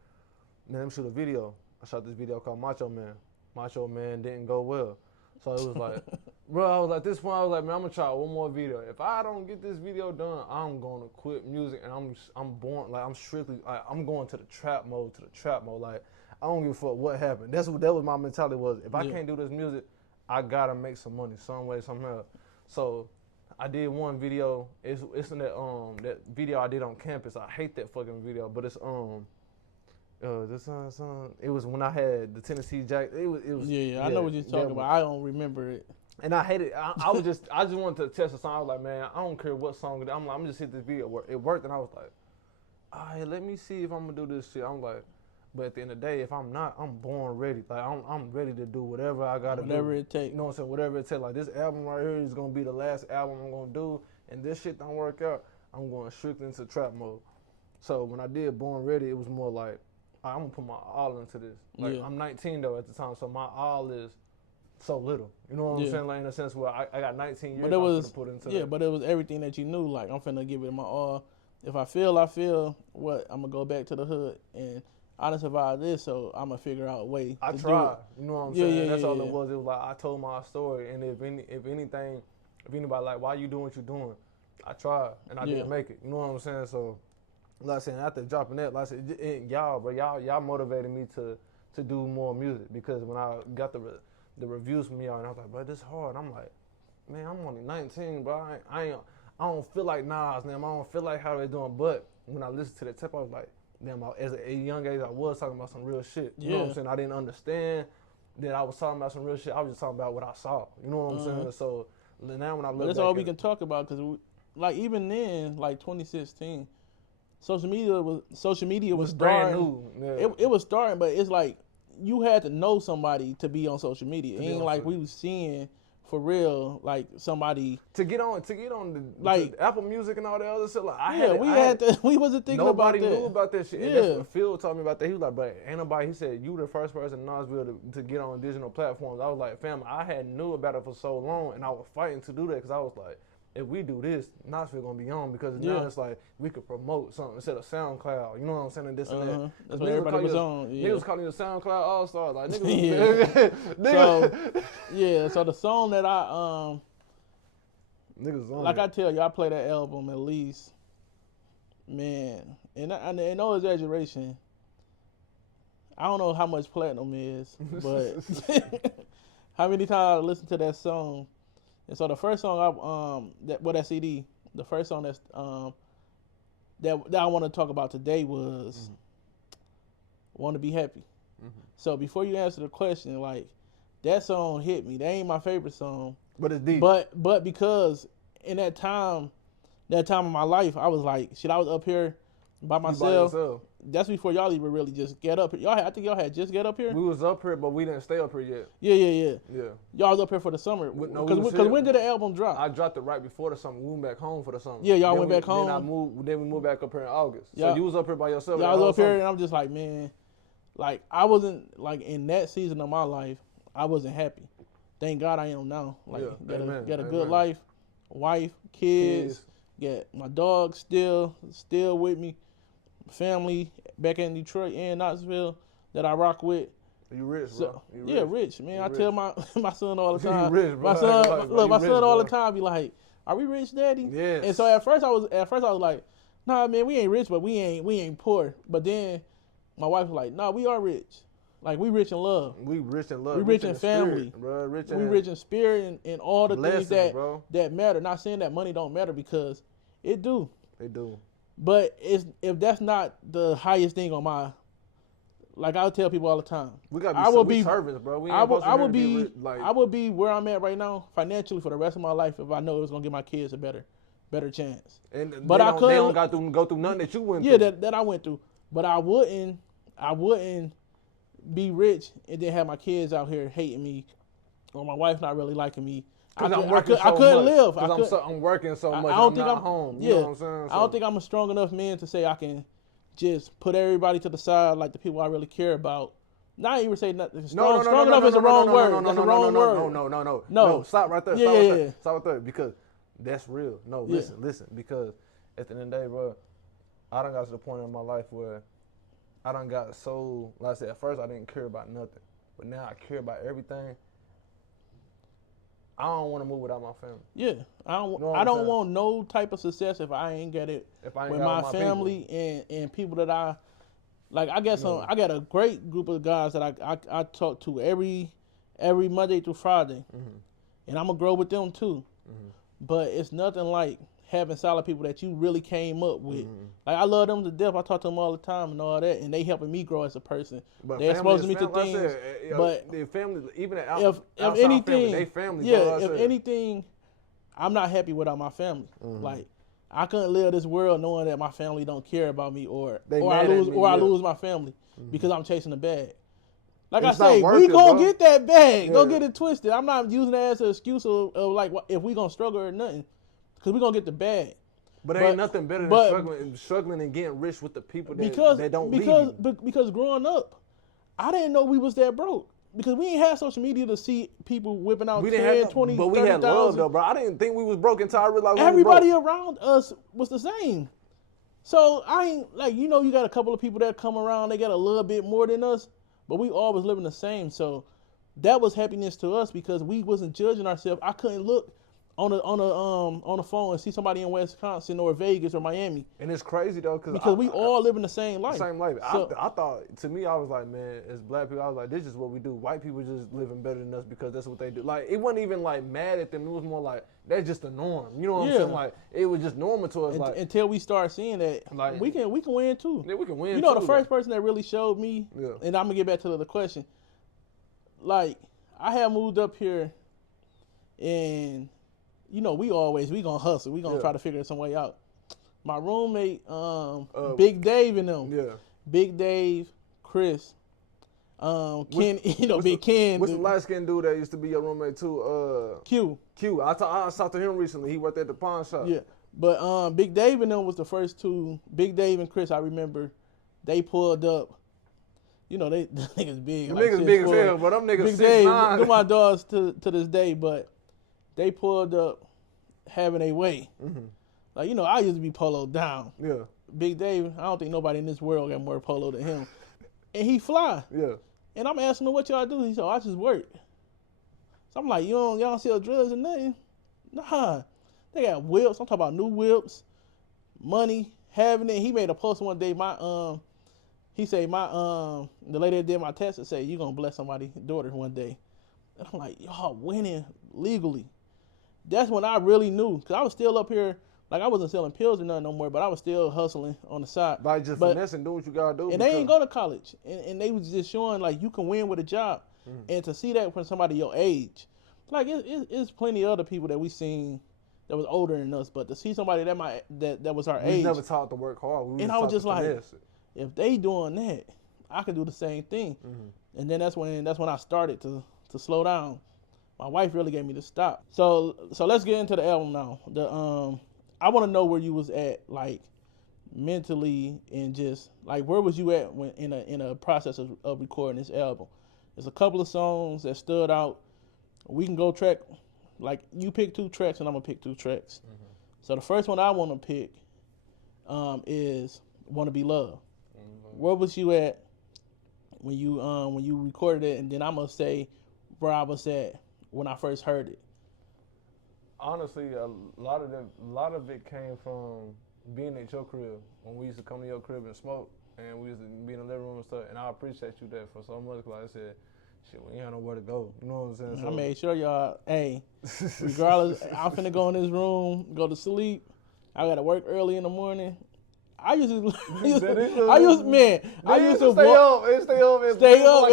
man, let me shoot a video. I shot this video called Macho Man. Macho Man didn't go well. So it was like, bro, I was like, this point I was like, man, I'm gonna try one more video. If I don't get this video done, I'm gonna quit music and I'm born, like I'm strictly, like I'm going to the trap mode. Like I don't give a fuck what happened. That was my mentality was, if I can't do this music, I gotta make some money some way, somehow. So I did one video. It's in that video I did on campus. I hate that fucking video, but it's this song. It was when I had the Tennessee Jack. It was. Yeah. I know what you're talking about. I don't remember it. And I hate it. I just wanted to test the song. I was like, man, I don't care what song it is. I'm like, I'm just hit this video. It worked, and I was like, all right, let me see if I'm gonna do this shit. I'm like. But at the end of the day, if I'm not, I'm born ready. Like I'm ready to do whatever I gotta do. Whatever it takes. You know what I'm saying? Whatever it takes. Like this album right here is gonna be the last album I'm gonna do. And this shit don't work out, I'm going strictly into trap mode. So when I did Born Ready, it was more like, I'm gonna put my all into this. Like I'm 19 though at the time, so my all is so little. You know what I'm saying? Like in a sense where I got 19 years to put into it. But it was everything that you knew. Like I'm finna give it my all. If I feel what, I'm gonna go back to the hood and I done survived this, so I'm gonna figure out a way. I tried. You know what I'm saying? That's all it was. It was like I told my story, and if anybody like, why you doing what you doing? I tried, and I didn't make it. You know what I'm saying? So, like I said, after dropping that, like I said, y'all motivated me to do more music because when I got the reviews from y'all, and I was like, bro, this hard. I'm like, man, I'm only 19, bro. I don't feel like Nas, man. I don't feel like how they're doing. But when I listened to the tape, I was like, damn, as a young age, I was talking about some real shit. You know what I'm saying? I didn't understand that I was talking about some real shit. I was just talking about what I saw. You know what I'm saying? So now when I look back, that's all we can talk about because, like, even then, like 2016, social media was brand starting. new. Yeah. It was starting, but it's like you had to know somebody to be on social media. It ain't like we was seeing. For real, like somebody to get on the like Apple Music and all that other stuff. Like we wasn't thinking about that. Nobody knew about that shit. And that's what Phil told me about that. He was like, but ain't nobody. He said you the first person in Knoxville to get on digital platforms. I was like, fam, I hadn't knew about it for so long, and I was fighting to do that because I was like, if we do this, Knoxville gonna be on because now it's like we could promote something instead of SoundCloud. You know what I'm saying? And this and that. That's what everybody was on. Niggas calling you a SoundCloud all-star. Like niggas. So the song that I niggas on like it. I tell you, I play that album at least, man, and no exaggeration, I don't know how much platinum is, but how many times I listened to that song. And so the first song that CD, the first song that I want to talk about today was Want to Be Happy. So before you answer the question, like, that song hit me. That ain't my favorite song. But it's deep. But because in that time of my life, I was like, shit, I was up here by myself. That's before y'all even really just get up here. I think y'all had just get up here. We was up here, but we didn't stay up here yet. Yeah. Yeah. Y'all was up here for the summer. Because when did the album drop? I dropped it right before the summer. We went back home for the summer. Yeah, y'all went back home. Then we moved back up here in August. So you was up here by yourself. Y'all was up here, and I'm just like, man, like, I wasn't, like, in that season of my life, I wasn't happy. Thank God I am now. Like, got a good life, wife, kids, got my dog still with me, family back in Detroit and Knoxville that I rock with. You rich, bro. Rich, man. I tell my son all the time. You rich, bro. My son all the time be like, "Are we rich, Daddy?" Yes. And so at first I was like, "Nah, man, we ain't rich, but we ain't poor." But then my wife was like, "Nah, we are rich. Like, we rich in love. We rich in love. We rich in family, spirit, bro. We rich in spirit and all the things that matter. Not saying that money don't matter, because it do. It do. But if that's not the highest thing on my, like, I tell people all the time, we gotta be servants, bro. I would be where I'm at right now financially for the rest of my life if I know it was gonna give my kids a better chance. But they don't got to go through nothing that you went through. Yeah, that I went through. But I wouldn't be rich and then have my kids out here hating me, or my wife not really liking me. I couldn't live. I'm working so much. I'm not home. You know what I'm saying? I don't think I'm a strong enough man to say I can just put everybody to the side, like the people I really care about. Not even say nothing. Strong enough is the wrong word. That's the wrong word. No. Stop right there. Stop right there. Because that's real. No, listen. Because at the end of the day, bro, I done got to the point in my life where I done got so, like I said, at first I didn't care about nothing. But now I care about everything. I don't want to move without my family. Yeah, I don't want no type of success if I ain't got it with my family and people that I like. I got I got a great group of guys that I talk to every Monday through Friday, and I'm gonna grow with them too. But it's nothing like having solid people that you really came up with. Like, I love them to death. I talk to them all the time and all that, and they helping me grow as a person. But they exposing me to things. But their family, even if anything, family, they family. Yeah, if anything, I'm not happy without my family. Like, I couldn't live this world knowing that my family don't care about me, or I lose my family because I'm chasing the bag. Like I say, we gonna get that bag. Yeah. Don't get it twisted. I'm not using that as an excuse of like if we gonna struggle or nothing. Because we're going to get the bag. But ain't nothing better than struggling and getting rich with the people that don't leave you. Because growing up, I didn't know we was that broke. Because we ain't had social media to see people whipping out 10, 20, but we 30, had love, though, bro. I didn't think we was broke until I realized everybody around us was the same. So I ain't, like, you got a couple of people that come around, they got a little bit more than us, but we all was living the same. So that was happiness to us because we wasn't judging ourselves. I couldn't look on the phone and see somebody in Wisconsin or Vegas or Miami. And it's crazy though, because we all live in the same life. Same life. So, I thought, to me, I was like, man, as black people, I was like, this is what we do. White people just living better than us because that's what they do. Like, it wasn't even like mad at them. It was more like that's just the norm. You know what I'm saying? Like, it was just normal to us. Like, until we start seeing that, like, we can win too. Yeah, we can win. The first person that really showed me, and I'm gonna get back to the question. Like, I had moved up here, and we gonna hustle. We gonna try to figure some way out. My roommate, Big Dave and them. Yeah. Big Dave, Chris, Ken, Big Ken. What's the light-skinned dude that used to be your roommate too? Q. I talked to him recently. He worked at the pawn shop. Yeah. But Big Dave and them was the first two. Big Dave and Chris, I remember, they pulled up. They niggas big. The niggas big as hell, but them niggas 6'9". They're my dogs to this day, but they pulled up having a way. Like, I used to be poloed down. Yeah. Big Dave, I don't think nobody in this world got more polo than him. And he fly. Yeah. And I'm asking him, what y'all do? He said, I just work. So I'm like, y'all don't sell drugs or nothing? Nah. They got whips. I'm talking about new whips, money, having it. He made a post one day. he say the lady that did my test and say you gonna bless somebody's daughter one day, and I'm like, y'all winning legally. That's when I really knew, cause I was still up here, like I wasn't selling pills or nothing no more, but I was still hustling on the side. Like just finessing, do what you gotta do. And they ain't go to college, and they was just showing like you can win with a job, and to see that from somebody your age, like it's plenty of other people that we seen that was older than us, but to see somebody that was our age, we never taught to work hard. And I was just like, if they doing that, I can do the same thing. And then that's when I started to slow down. My wife really gave me the stop. So let's get into the album now. I want to know where you was at, like mentally, and just like where was you at when in a process of recording this album. There's a couple of songs that stood out. We can go track, like you pick 2 tracks and I'm gonna pick 2 tracks. So the first one I want to pick is "Wanna Be Loved." Where was you at when you recorded it, and then I'm gonna say where I was at when I first heard it. Honestly, a lot of it came from being at your crib when we used to come to your crib and smoke, and we used to be in the living room and stuff. And I appreciate you that for so much. Like I said, shit, we ain't had nowhere to go. You know what I'm saying? So, I made sure y'all, hey, regardless, I'm finna go in this room, go to sleep. I gotta work early in the morning. I used to stay up, like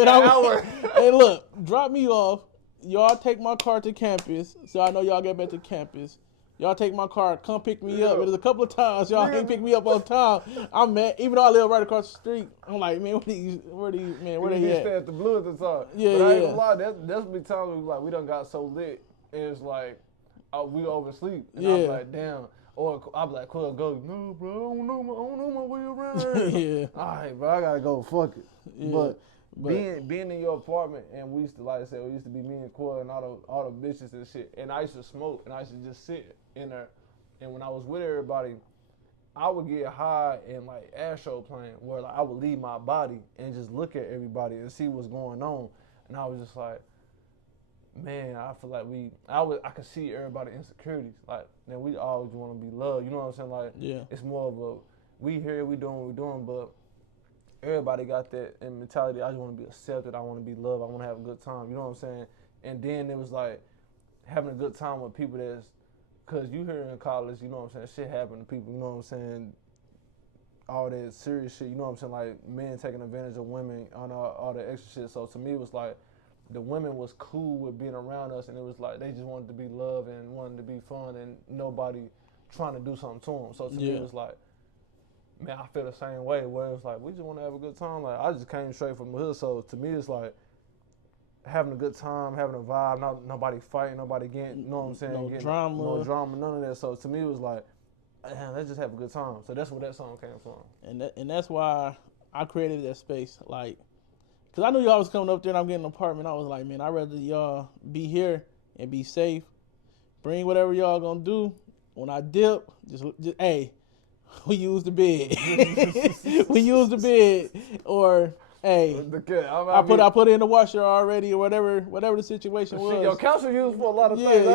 and an hour. Hey, look, drop me off. Y'all take my car to campus, so I know y'all get back to campus. Y'all take my car, come pick me up. There's a couple of times y'all ain't pick me up on time. I'm mad, even though I live right across the street. I'm like, man, where they at? Stay at the Blue at the time. Yeah, but I ain't gonna lie, that's be times we done got so lit, and it's like we oversleep, and I'm like, damn. Or I'll be like, cool, go. No, bro, I don't know my way around. Yeah. All right, bro, I gotta go. Fuck it. Yeah. But being in your apartment, and we used to, like I said, we used to be me and Cora and all the bitches and shit. And I used to smoke, and I used to just sit in there. And when I was with everybody, I would get high and like astro playing, where like I would leave my body and just look at everybody and see what's going on. And I was just like, man, I feel like I could see everybody's insecurities. Like, man, we always want to be loved. You know what I'm saying? Like, it's more of a, we here, we doing what we doing, but everybody got that mentality. I just want to be accepted. I want to be loved. I want to have a good time. You know what I'm saying? And then it was like having a good time with people because you here in college, you know what I'm saying? Shit happen to people, you know what I'm saying? All that serious shit, you know what I'm saying? Like men taking advantage of women on all the extra shit. So to me, it was like the women was cool with being around us, and it was like they just wanted to be loved and wanted to be fun, and nobody trying to do something to them. So to me, it was like, man, I feel the same way, where it's like, we just want to have a good time. Like, I just came straight from the hood, so to me, it's like having a good time, having a vibe, nobody fighting, nobody getting, you know what I'm saying? No drama, none of that. So to me, it was like, man, let's just have a good time. So that's where that song came from. And that's why I created that space, like, because I knew y'all was coming up there and I'm getting an apartment. I was like, man, I'd rather y'all be here and be safe. Bring whatever y'all gonna do. When I dip, just hey, we use the bed. We use the bed. Or hey, I put it in the washer already, or whatever the situation was. Shit, your couch was used for a lot of things.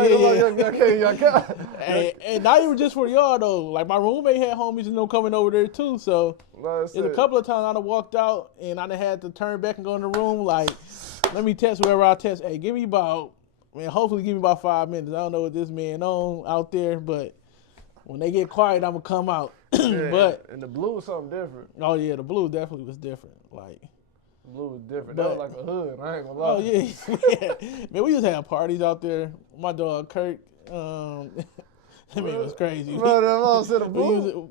And not even just for y'all though. Like my roommate had homies, coming over there too. So there's a couple of times I done walked out and I done had to turn back and go in the room. Like, let me test whoever I test. Hey, hopefully give me about 5 minutes. I don't know what this man on out there, but when they get quiet, I'm gonna come out. But and the blue was something different. Oh yeah, the blue definitely was different. Like, blue was different. That was like a hood. I ain't gonna lie. Oh yeah. Man, we just had parties out there. My dog Kirk, that man was crazy.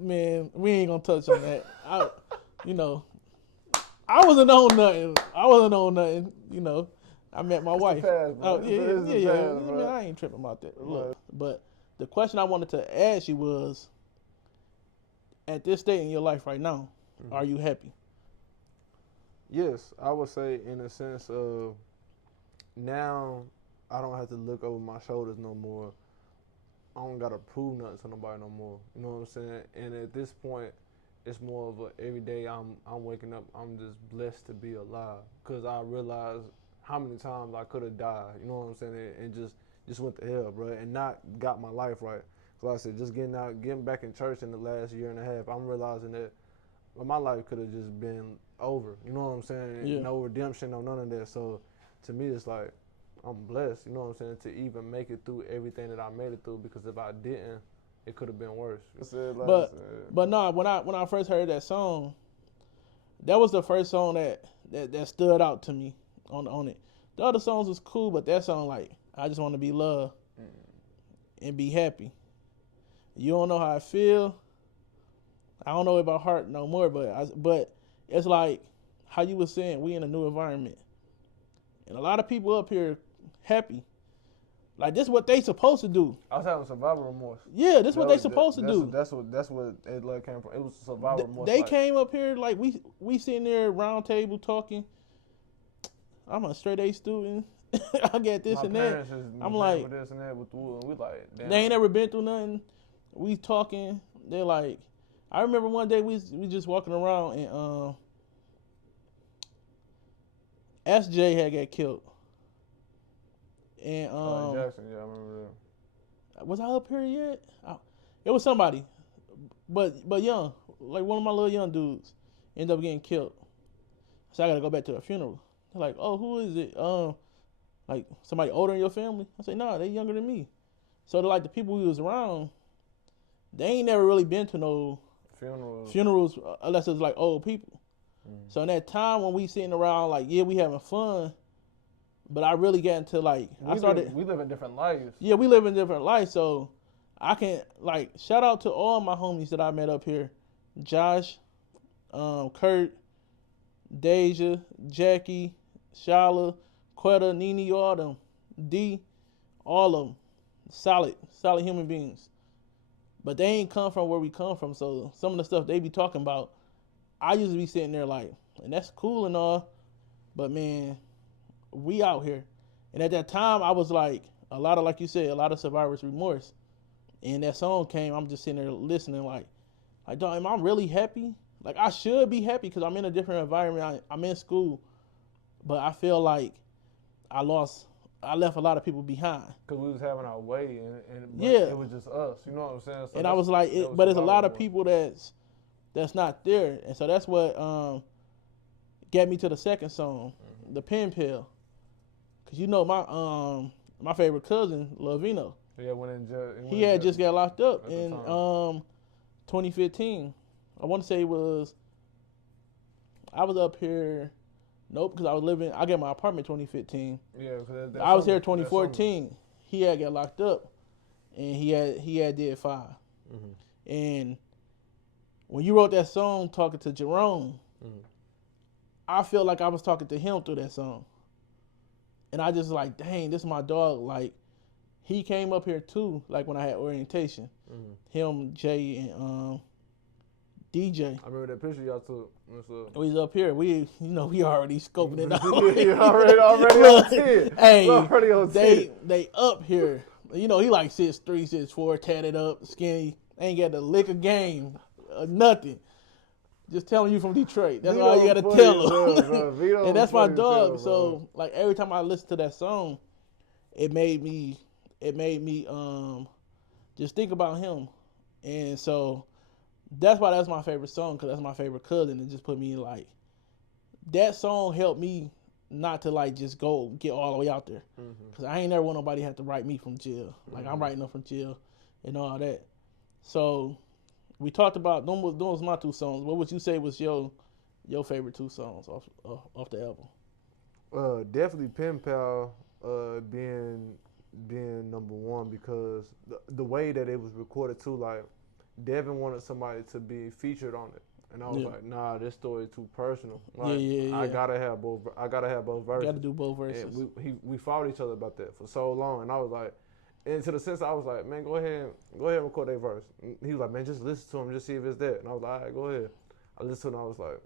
Man, we ain't gonna touch on that. I wasn't on nothing. I met my wife. Past, Man, I ain't tripping about that. Look, but the question I wanted to ask you was, at this state in your life right now, are you happy? Yes, I would say in a sense of now I don't have to look over my shoulders no more. I don't gotta prove nothing to nobody no more. You know what I'm saying? And at this point, it's more of a every day I'm waking up, I'm just blessed to be alive. Cause I realize how many times I could have died. You know what I'm saying? And just went to hell, bro, and not got my life right. So like I said, just getting back in church in the last year and a half, I'm realizing that my life could have just been over. You know what I'm saying? Yeah. No redemption, no none of that. So to me, it's like I'm blessed. You know what I'm saying? To even make it through everything that I made it through, because if I didn't, it could have been worse. But no, when I first heard that song, that was the first song that stood out to me on it. The other songs was cool, but that song, like, I just want to be loved and be happy. You don't know how I feel. I don't know about heart no more, but it's like how you were saying, we in a new environment, and a lot of people up here happy. Like, this is what they supposed to do. I was having survival remorse. Yeah, this is what they supposed to do. That's what it like came from. It was survival remorse. They came up here like we sitting there round table talking. I'm a straight A student. I get this and that. I'm like, this and that with the wood. We like, damn. They ain't never been through nothing. We talking. They're like, I remember one day we just walking around and SJ had got killed. And Jackson, yeah, I remember that. Was I up here yet? It was somebody, but young, like one of my little young dudes, ended up getting killed. So I gotta go back to a funeral. They're like, oh, who is it? Like somebody older in your family? I say, nah, they younger than me. So they're like the people we was around, they ain't never really been to no funerals unless it's like old people. So in that time when we sitting around, like, yeah, we having fun, but I really got into like, we live in different lives. Yeah, we live in different lives. So I can, like, shout out to all my homies that I met up here. Josh, Kurt, Deja, Jackie, Shala, Quetta, Nene, all them. D, all of them. Solid human beings. But they ain't come from where we come from. So some of the stuff they be talking about, I used to be sitting there like, and that's cool and all, but man, we out here. And at that time, I was like, like you said, a lot of survivor's remorse. And that song came, I'm just sitting there listening like, dog, am I really happy? Like, I should be happy because I'm in a different environment. I'm in school. But I feel like I left a lot of people behind. Because we was having our way, and it was just us. You know what I'm saying? So and I was like, but there's a lot of people that's not there. And so that's what got me to the second song, the Pen Pal. Because you know my favorite cousin, Lovino. Yeah, he had just got locked up in 2015. I want to say I was up here. Nope, because I got my apartment 2015. Yeah, I was here 2014. He had got locked up, and he had did 5. And when you wrote that song, talking to Jerome, I feel like I was talking to him through that song. And I just like, dang, this is my dog. Like, he came up here too, like when I had orientation. Him, Jay, and DJ. I remember that picture y'all took. We was up here. We already scoping it out. already on 10. Hey, already on 10. They up here. You know, he like 6'3", 6'4", tatted up, skinny. Ain't got a lick of game, nothing. Just telling you from Detroit. That's all you got to tell him. And that's my dog. So like every time I listen to that song, it made me just think about him. And so that's why that's my favorite song, because that's my favorite cousin. It just put me like, that song helped me not to like just go get all the way out there. Because I ain't never want nobody to have to write me from jail. Like I'm writing them from jail and all that. So we talked about, those was my 2 songs. What would you say was your favorite 2 songs off the album? Definitely Pen Pal being number 1, because the way that it was recorded too, like Devin wanted somebody to be featured on it, and I was like, nah, this story is too personal. Like, I gotta have both verses. Gotta do both verses. And we fought each other about that for so long, and I was like, and to the sense I was like, man, go ahead and record that verse. And he was like, man, just listen to him, just see if it's there. And I was like, all right, go ahead. I listened to it, and I was like,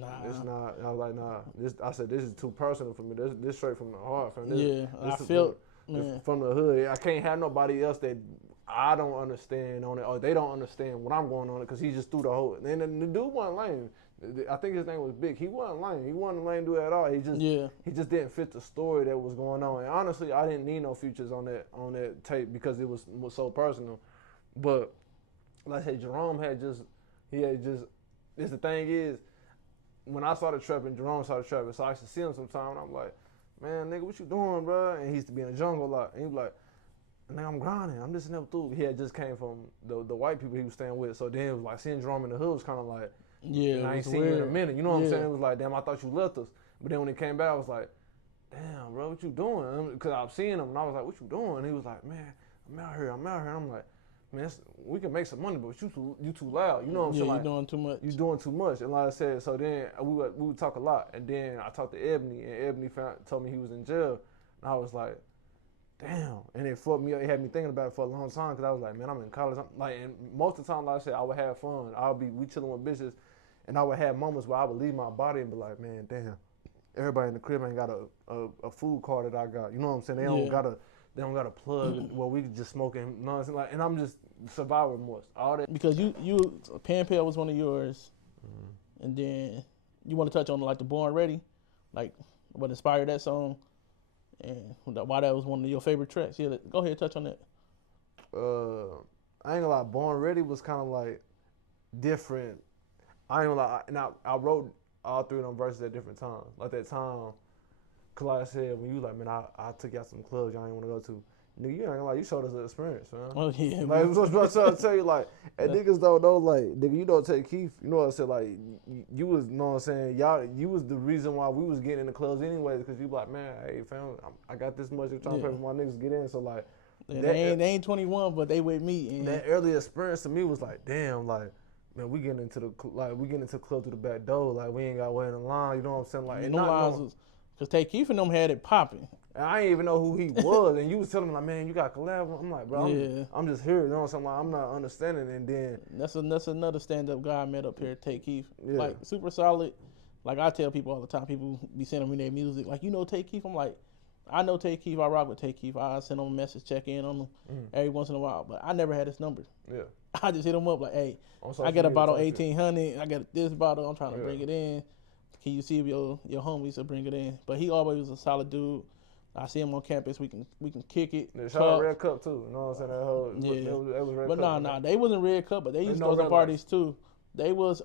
nah, it's not. And I was like, nah. I said, this is too personal for me. This straight from the heart. I felt from the hood. I can't have nobody else that I don't understand on it, or they don't understand what I'm going on it, because he just threw the whole. And the dude wasn't lame. I think his name was Big. He wasn't lame. He wasn't a lame dude at all. He just didn't fit the story that was going on. And honestly, I didn't need no features on that tape because it was so personal. But like I said, Jerome the thing is, when I started trapping, Jerome started trapping, so I used to see him sometime, and I'm like, man, nigga, what you doing, bro? And he used to be in the jungle a lot, and he was like, nigga, I'm grinding, I'm just never through. He had just came from the white people he was staying with, so then it was like seeing Jerome in the hood was kind of like, yeah, I ain't seen you in a minute, you know what I'm saying? It was like, damn, I thought you left us, but then when he came back, I was like, damn, bro, what you doing? Because I was seeing him, and I was like, what you doing? And he was like, man, I'm out here. And I'm like, man, we can make some money, but you too loud. You know what I'm saying? Yeah, like, you're doing too much. You're doing too much. And like I said, so then we would talk a lot. And then I talked to Ebony, and Ebony told me he was in jail. And I was like, damn. And it fucked me up. It had me thinking about it for a long time because I was like, man, I'm in college. And most of the time, like I said, I would have fun. We chilling with bitches, and I would have moments where I would leave my body and be like, man, damn. Everybody in the crib ain't got a food card that I got. You know what I'm saying? They don't got a plug where we just smoking nonsense. Like, and I'm just survival remorse. All that. Because you Pan Pal was one of yours, and then you want to touch on like the Born Ready, like what inspired that song, and why that was one of your favorite tracks. Yeah, go ahead, touch on that. I ain't gonna lie. Born Ready was kind of like different. I ain't gonna lie. And I wrote all three of them verses at different times. Like that time, cause like I said, when you like, man, I took you out some clubs y'all ain't want to go to. Nigga, you ain't gonna lie, you showed us an experience, man. Oh yeah. Like, what I'm trying to tell you, like, and niggas don't know, like, nigga, you don't take Keith. You know what I said? Like, you was, you know what I'm saying? You was the reason why we was getting in the clubs anyway, because you like, man, hey, fam, I got this much. I'm trying to pay for my niggas to get in. So like, they ain't 21, but they with me. And that early experience to me was like, damn, like. Man, we getting into the club through the back door. Like, we ain't got to wait in the line. You know what I'm saying? Like, and no lines was, cause Tay Keith and them had it popping. And I didn't even know who he was. And you was telling me like, man, you got collab. I'm like, bro, I'm just here. You know what I'm saying? Like, I'm not understanding. And then that's another stand-up guy I met up here, Tay Keith. Yeah. Like, super solid. Like, I tell people all the time, people be sending me their music. Like, you know Tay Keith? I'm like, I know Tay Keith. I rock with Tay Keith. I send him a message, check in on him every once in a while. But I never had his number. Yeah. I just hit him up like, hey, I got a bottle 1800. I got this bottle. I'm trying to bring it in. Can you see if your homies will bring it in? But he always was a solid dude. I see him on campus. We can kick it. Yeah, shout out Red Cup too. You know what I'm saying? That whole that was Red Cup. But nah, they wasn't Red Cup, but they used to go to parties too. They was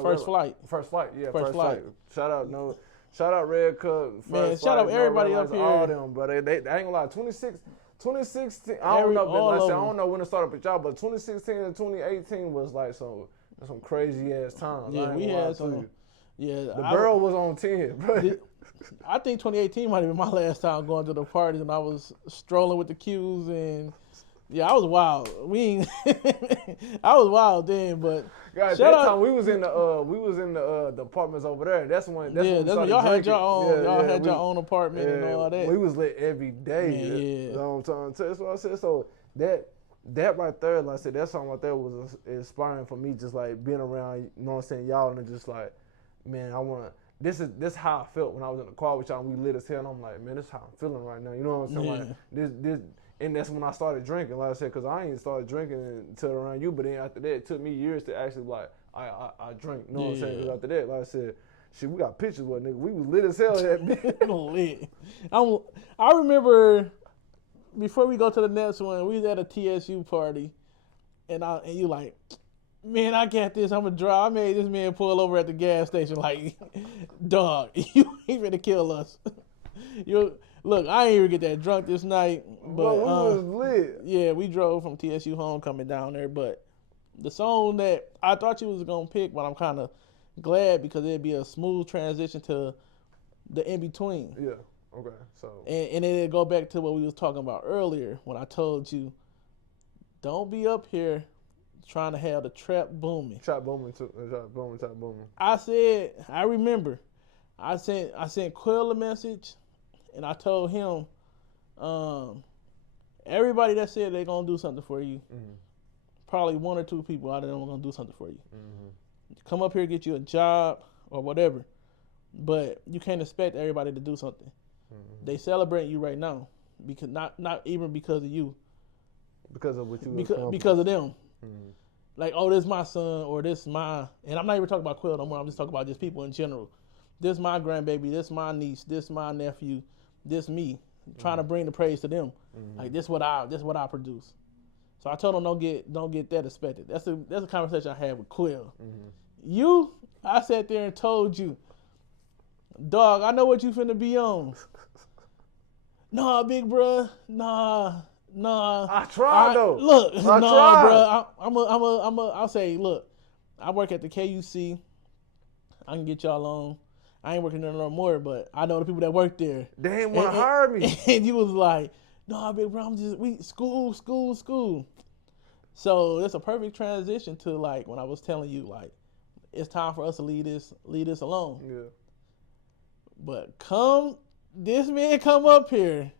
First Flight. First Flight, yeah. First Flight. Shout out Red Cup. Man, shout out everybody up here. All them, but they ain't gonna lie. 2016, I don't know when it started with y'all, but 2016 and 2018 was like some crazy ass times. Yeah, we had some. Yeah, the Burrow was on 10, bro. I think 2018 might have been my last time going to the parties, and I was strolling with the Qs, and yeah, I was wild. I was wild then, but guys, that time we was in the apartments over there. That's when y'all had your own. Y'all had your own apartment and all that. We was lit every day. Yeah. You know what I'm saying? That's what I said. So that right there, like I said, that song right there was inspiring for me. Just like being around, you know what I'm saying, y'all, and just like, man, I wanna. This how I felt when I was in the car with y'all and we lit as hell. And I'm like, man, this is how I'm feeling right now. You know what I'm saying? Yeah. Like this. And that's when I started drinking, like I said, because I ain't started drinking until around you. But then after that, it took me years to actually, like, I drink. You know what I'm saying? Because after that, like I said, shit, we got pictures with nigga. We was lit as hell that bitch. Lit. I remember before we go to the next one, we was at a TSU party, and you like, man, I got this. I'm going to drive. I made this man pull over at the gas station like, dog, you ain't finna kill us. Look, I ain't even get that drunk this night, but we was lit. Yeah, we drove from TSU homecoming down there. But the song that I thought you was gonna pick, but I'm kind of glad because it'd be a smooth transition to the in between. Yeah. Okay. So. And it'd go back to what we was talking about earlier when I told you, don't be up here trying to have the trap booming. Trap booming too. Trap booming. I remember, I sent Quill a message. And I told him, everybody that said they're going to do something for you, probably one or two people out of them are going to do something for you. Come up here, get you a job or whatever. But you can't expect everybody to do something. They celebrate you right now, because not even because of you. Because of what you because of them. Like, oh, this my son or this my, and I'm not even talking about Quill no more. I'm just talking about just people in general. This my grandbaby, this my niece, this my nephew. This me trying to bring the praise to them. Like this what I produce. So I told them don't get that expected. That's a conversation I had with Quill. I sat there and told you, dog, I know what you finna be on. Nah, big bruh. Nah. I tried though. Look, I nah, tried. bruh. I'll say, look, I work at the KUC. I can get y'all on. I ain't working there no more, but I know the people that work there. They ain't want to hire me. And you was like, nah, big bro, school. So it's a perfect transition to like when I was telling you like it's time for us to leave this alone. Yeah. But this man come up here,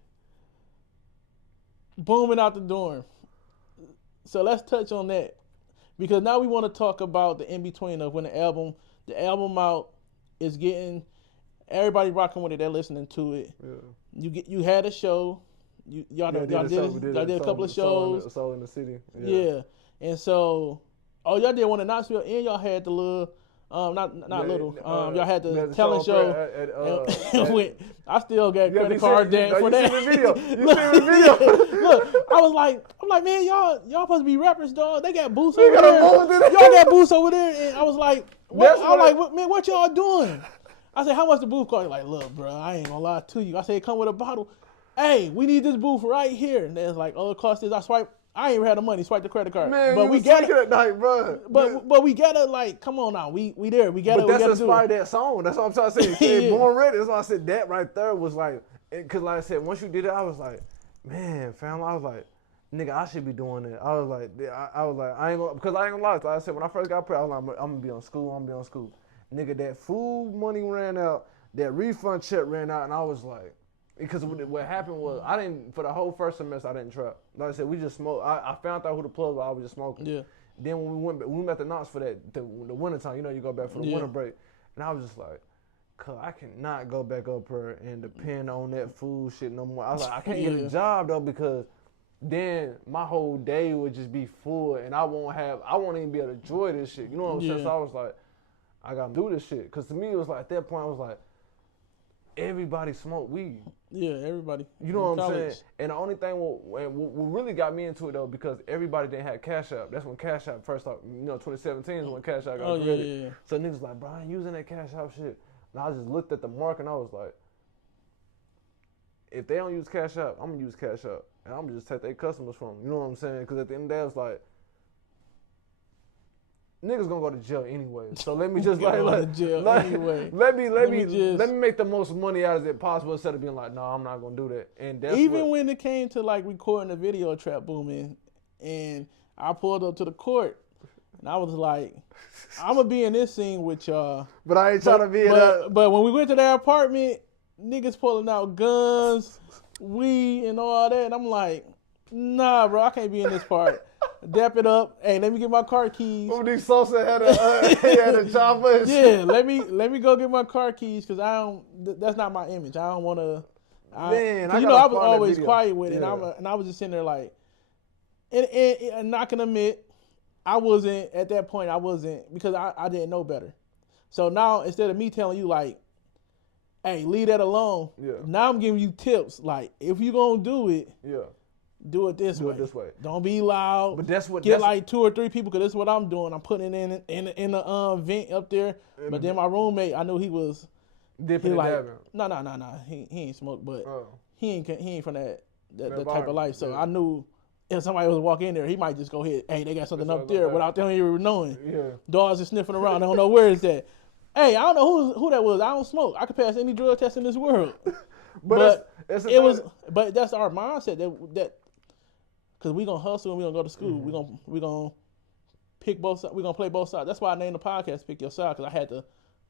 booming out the dorm. So let's touch on that because now we want to talk about the in between of when the album out is getting everybody rocking with it. They're listening to it. Yeah. You had a show. Y'all did a couple of shows. Soul in the City. Yeah. And so, y'all did one in Knoxville, and y'all had the little, y'all had the talent show. I still got credit card debt for that. You seen the video. Look, I'm like, man, y'all supposed to be rappers, dog. They got booths over there. Y'all got booths over there, and I was like, what y'all doing? I said, how much the booth cost? Like, look, bro, I ain't gonna lie to you. I said, come with a bottle. Hey, we need this booth right here. And they're like, it costs this. I ain't even had the money. Swipe the credit card. Man, but we got it that night, bro. But we gotta come on now. We there. We gotta. But that's inspired that song. That's what I'm trying to say. Born Ready. That's why I said that right there was like, because like I said, once you did it, I was like, man, fam. I was like, nigga, I should be doing it. I was like, I ain't gonna lie. Like I said, when I first got up here, I was like, I'm gonna be on school. Nigga, that food money ran out, that refund check ran out, and I was like, because what happened was for the whole first semester I didn't trap. Like I said, we just smoked. I found out who the plug was. I was just smoking. Yeah. Then when we went back to Knox for the winter time. You go back for the winter break, and I was just like, cause I cannot go back up here and depend on that food shit no more. I was like, I can't get a job though because then my whole day would just be full, and I won't even be able to enjoy this shit. You know what I'm saying? So I was like, I gotta do this shit. Cause to me it was like at that point I was like, everybody smoked weed. Yeah, everybody. You know what I'm saying? And the only thing what really got me into it though, because everybody didn't have Cash App. That's when Cash App first started. 2017 is when Cash App got created. Yeah. So niggas like, bro, I ain't using that Cash App shit. And I just looked at the mark and I was like, if they don't use Cash App, I'm gonna use Cash App, and I'm gonna just take their customers from them. You know what I'm saying? Because at the end of the day, it's like, niggas gonna go to jail anyway. So let me just let me make the most money out of it possible instead of being like, no, I'm not gonna do that. And that's even when it came to like recording a video trap booming, and I pulled up to the court, and I was like, I'm gonna be in this scene with y'all. But I ain't trying to be in that. But when we went to their apartment, niggas pulling out guns, weed, and all that, and I'm like, nah, bro, I can't be in this part. Dap it up. Hey, let me get my car keys. These Sosa had a job. Yeah, let me go get my car keys because that's not my image. I don't want to. Man, I was always quiet with it, and I was just sitting there like, and not gonna admit, I wasn't at that point. I wasn't because I didn't know better. So now instead of me telling you like, hey, leave that alone. Yeah. Now I'm giving you tips like if you gonna do it. Yeah. Do it this way. Don't be loud. But get like 2 or 3 people because that's what I'm doing. I'm putting it in the vent up there. But then my roommate, I knew he was dipping like, no. He ain't smoked, but he ain't from that type of life. So I knew if somebody was walking in there, he might just go ahead. Hey, they got something up there without them even knowing. Yeah. Dogs are sniffing around. They don't know where it's at. Hey, I don't know who that was. I don't smoke. I could pass any drug test in this world. But that's our mindset that. Cause we gonna hustle and we gonna go to school. Mm-hmm. We gonna pick both sides. We gonna play both sides. That's why I named the podcast "Pick Your Side" because I had to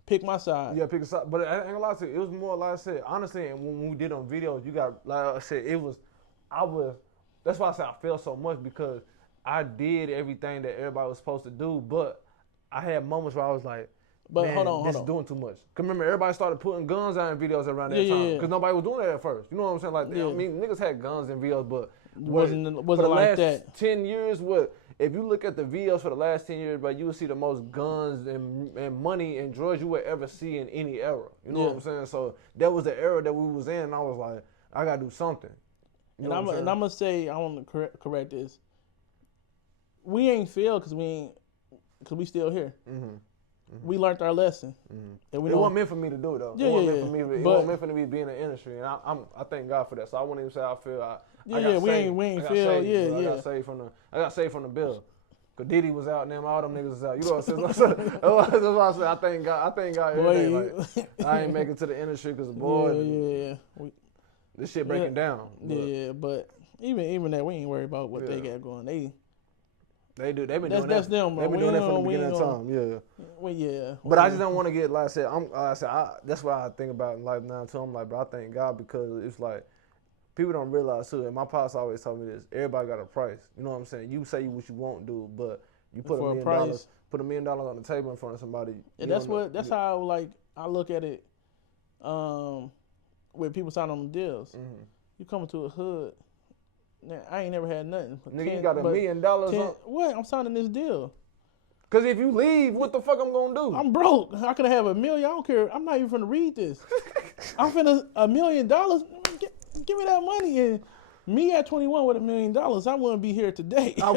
pick my side. Yeah, pick a side. But I ain't gonna lie to you. It was more like I said. Honestly, and when we did on videos, you got like I said, That's why I said I felt so much because I did everything that everybody was supposed to do. But I had moments where I was like, this is doing too much. Cause remember, everybody started putting guns out in videos around that time. Cause nobody was doing that at first. You know what I'm saying? Like, I mean, niggas had guns in videos, but. Wasn't for the like last that. 10 years, if you look at the videos for the last 10 years, bro, you will see the most guns and money and drugs you would ever see in any era. You know what I'm saying? So that was the era that we was in, and I was like, I gotta do something. And I'm gonna say, I want to correct this. We ain't failed because we still here. Mm-hmm. we learned our lesson. It wasn't meant for me to do it though. Yeah, it wasn't yeah, meant for me. It wasn't meant for me to be in the industry, and I thank God for that. So I wouldn't even say I feel I got saved. We ain't I got feel saved, yeah. I got saved from the bill. Cause Diddy was out, and all them niggas was out. You know what I'm saying? That's why I said I thank God every day. Like, I ain't make it to the industry because this shit breaking down. But even that, we ain't worried about what they got going. They do. They've been doing that. That's them. They've been doing that from the beginning of time. Yeah. But I just don't want to get like I said. That's what I think about in life now too. I'm like, bro, I thank God because it's like people don't realize too. And my pops always told me this. Everybody got a price. You know what I'm saying? You say what you won't do, but you put $1 million. Put $1 million on the table in front of somebody. And that's how like I look at it. When people sign on the deals, you come into a hood. Now, I ain't never had nothing. Nigga, you got $1 million on. What? I'm signing this deal. Cause if you leave, what the fuck I'm gonna do? I'm broke. How can I have $1 million? I don't care. I'm not even finna read this. I'm finna $1 million. Give me that money. And me at 21 with $1 million, I wouldn't be here today. And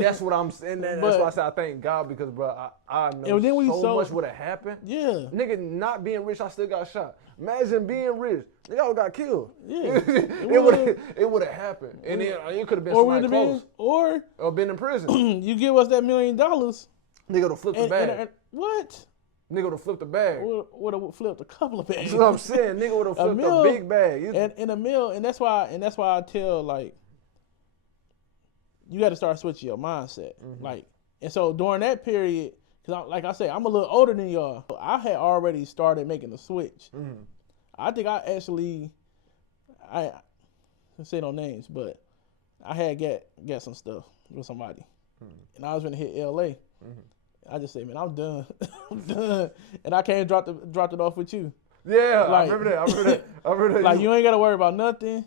that's what I'm saying. That's why I say I thank God because, bro, I know so much would have happened. Yeah. Nigga, not being rich, I still got shot. Imagine being rich. Y'all got killed. Yeah. It would have happened. And then it could have been somebody close. Or been in prison. You give us that $1 million. Nigga would have flipped the bag. What? Nigga would have flipped the bag. Would have flipped a couple of bags. That's what I'm saying. Nigga would have flipped a big bag. And a meal, and that's why I tell like you got to start switching your mindset. Like, and so during that period, because like I said, I'm a little older than y'all. I had already started making the switch. I think I say no names, but I had got some stuff with somebody, and I was gonna hit LA. I just say, man, I'm done. I'm done. And I came dropped it off with you. Yeah, like, I remember that. Like, you ain't got to worry about nothing.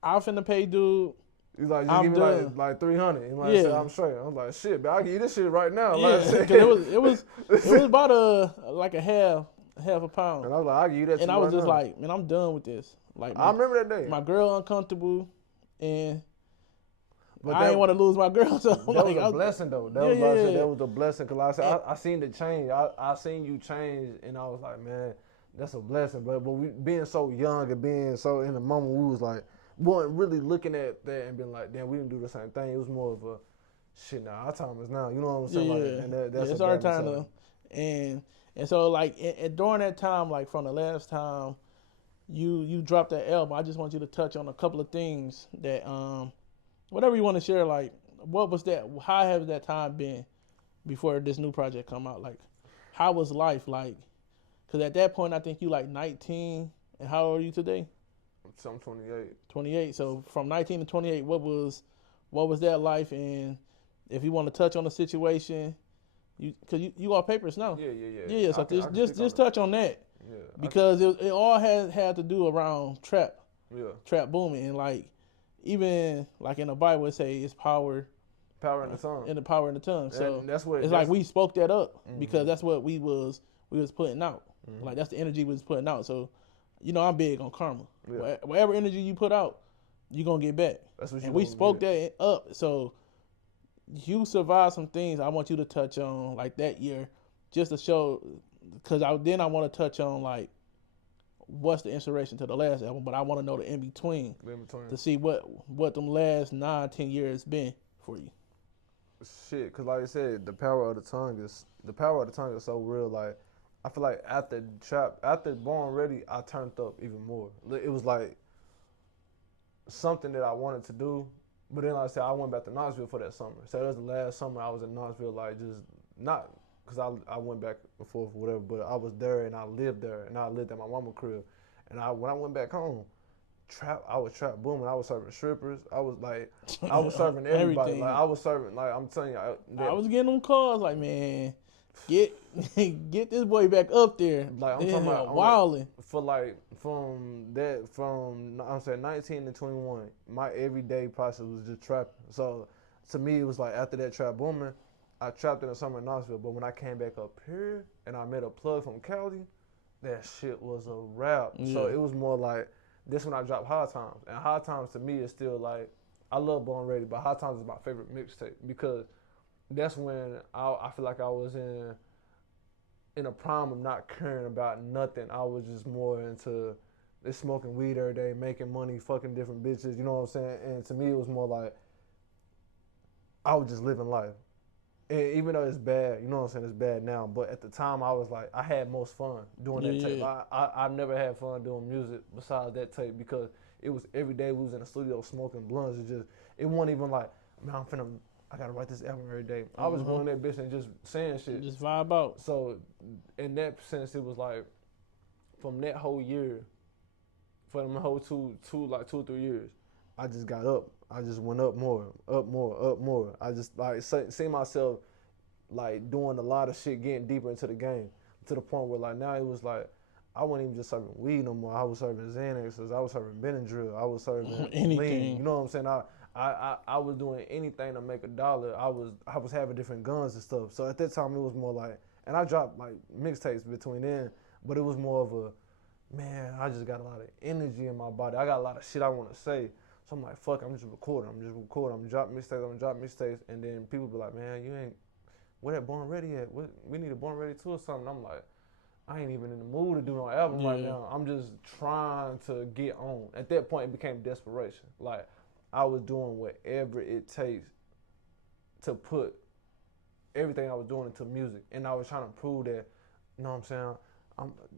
I'm finna pay dude. He's like, just give me like 300. And like I said, I'm straight. I'm like, shit, man, I'll give you this shit right now. Yeah, because it was about a half a pound. And I was like, I'll give you that shit and I was just like, man, I'm done with this. Like, I remember that day. My girl uncomfortable, and I didn't want to lose my girl. So that was a blessing, though. That was a blessing. Because I seen the change. I seen you change, and I was like, man, that's a blessing. But we being so young and being so in the moment, we was like, wasn't really looking at that and being like, damn, we didn't do the same thing. It was more of a, shit, now our time is now. You know what I'm saying? Yeah, and that's it's our time now. And so, like, and during that time, like, from the last time you dropped that album, I just want you to touch on a couple of things that, whatever you want to share, like, what was that? How has that time been before this new project come out? Like, how was life like? Because at that point, I think you like 19, and how old are you today? I'm 28. 28. So from 19 to 28, what was that life? And if you want to touch on the situation, because you got papers now. Yeah. So just touch on that. Yeah. Because it all had to do around trap. Yeah. Trap booming, and like, even like in the Bible, it say it's power in the tongue. And the power in the tongue. So that's like we spoke that up because that's what we was putting out. Like, that's the energy we was putting out. So, you know, I'm big on karma. Yeah. Whatever energy you put out, you're gonna get back. That's what. And we spoke that up. So you survived some things I want you to touch on, like, that year, just to show. Because I want to touch on, like, what's the inspiration to the last album, but I want to know the in between to see what them last 9-10 years been for you. Shit, because like I said, the power of the tongue is so real. Like, I feel like after Born Ready, I turned up even more. It was like something that I wanted to do, but then, like I said, I went back to Knoxville for that summer. So that was the last summer I was in Knoxville, like, just not because I went back and forth or whatever, but I was there and I lived there and I lived at my mama's crib. And when I went back home, I was trap booming. I was serving strippers. I was serving everybody. Like, I was serving, like, I'm telling you. I was getting them calls like, man, get this boy back up there. Like, I'm talking about wilding. From 19 to 21, my everyday process was just trapping. So to me, it was like after that trap booming, I trapped in the summer in Knoxville. But when I came back up here and I met a plug from Cali, that shit was a wrap. Yeah. So it was more like, this when I dropped High Times. And High Times to me is still like, I love Born Ready, but High Times is my favorite mixtape because that's when I feel like I was in in a prime of not caring about nothing. I was just more into smoking weed every day, making money, fucking different bitches. You know what I'm saying? And to me, it was more like I was just living life. And even though it's bad, you know what I'm saying, it's bad now. But at the time, I was like, I had most fun doing that tape. I've never had fun doing music besides that tape because it was every day we was in the studio smoking blunts. It wasn't even like, man, I gotta write this album every day. I was going that bitch and just saying shit. Just vibe out. So in that sense, it was like, from that whole year, for them whole two or 3 years, I just got up. I just went up more. I just like see myself like doing a lot of shit, getting deeper into the game to the point where like now it was like I wasn't even just serving weed no more. I was serving Xanaxes. I was serving Benadryl. I was serving anything. lean. You know what I'm saying? I was doing anything to make $1. I was having different guns and stuff. So at that time it was more like, and I dropped like mixtapes between then, but it was more of a, man, I just got a lot of energy in my body. I got a lot of shit I want to say. So I'm like, fuck, I'm just recording. I'm dropping mixtapes, and then people be like, man, you ain't, where that Born Ready at? We need a Born Ready 2 or something. I'm like, I ain't even in the mood to do no album right now. I'm just trying to get on. At that point, it became desperation. Like, I was doing whatever it takes to put everything I was doing into music, and I was trying to prove that, you know what I'm saying,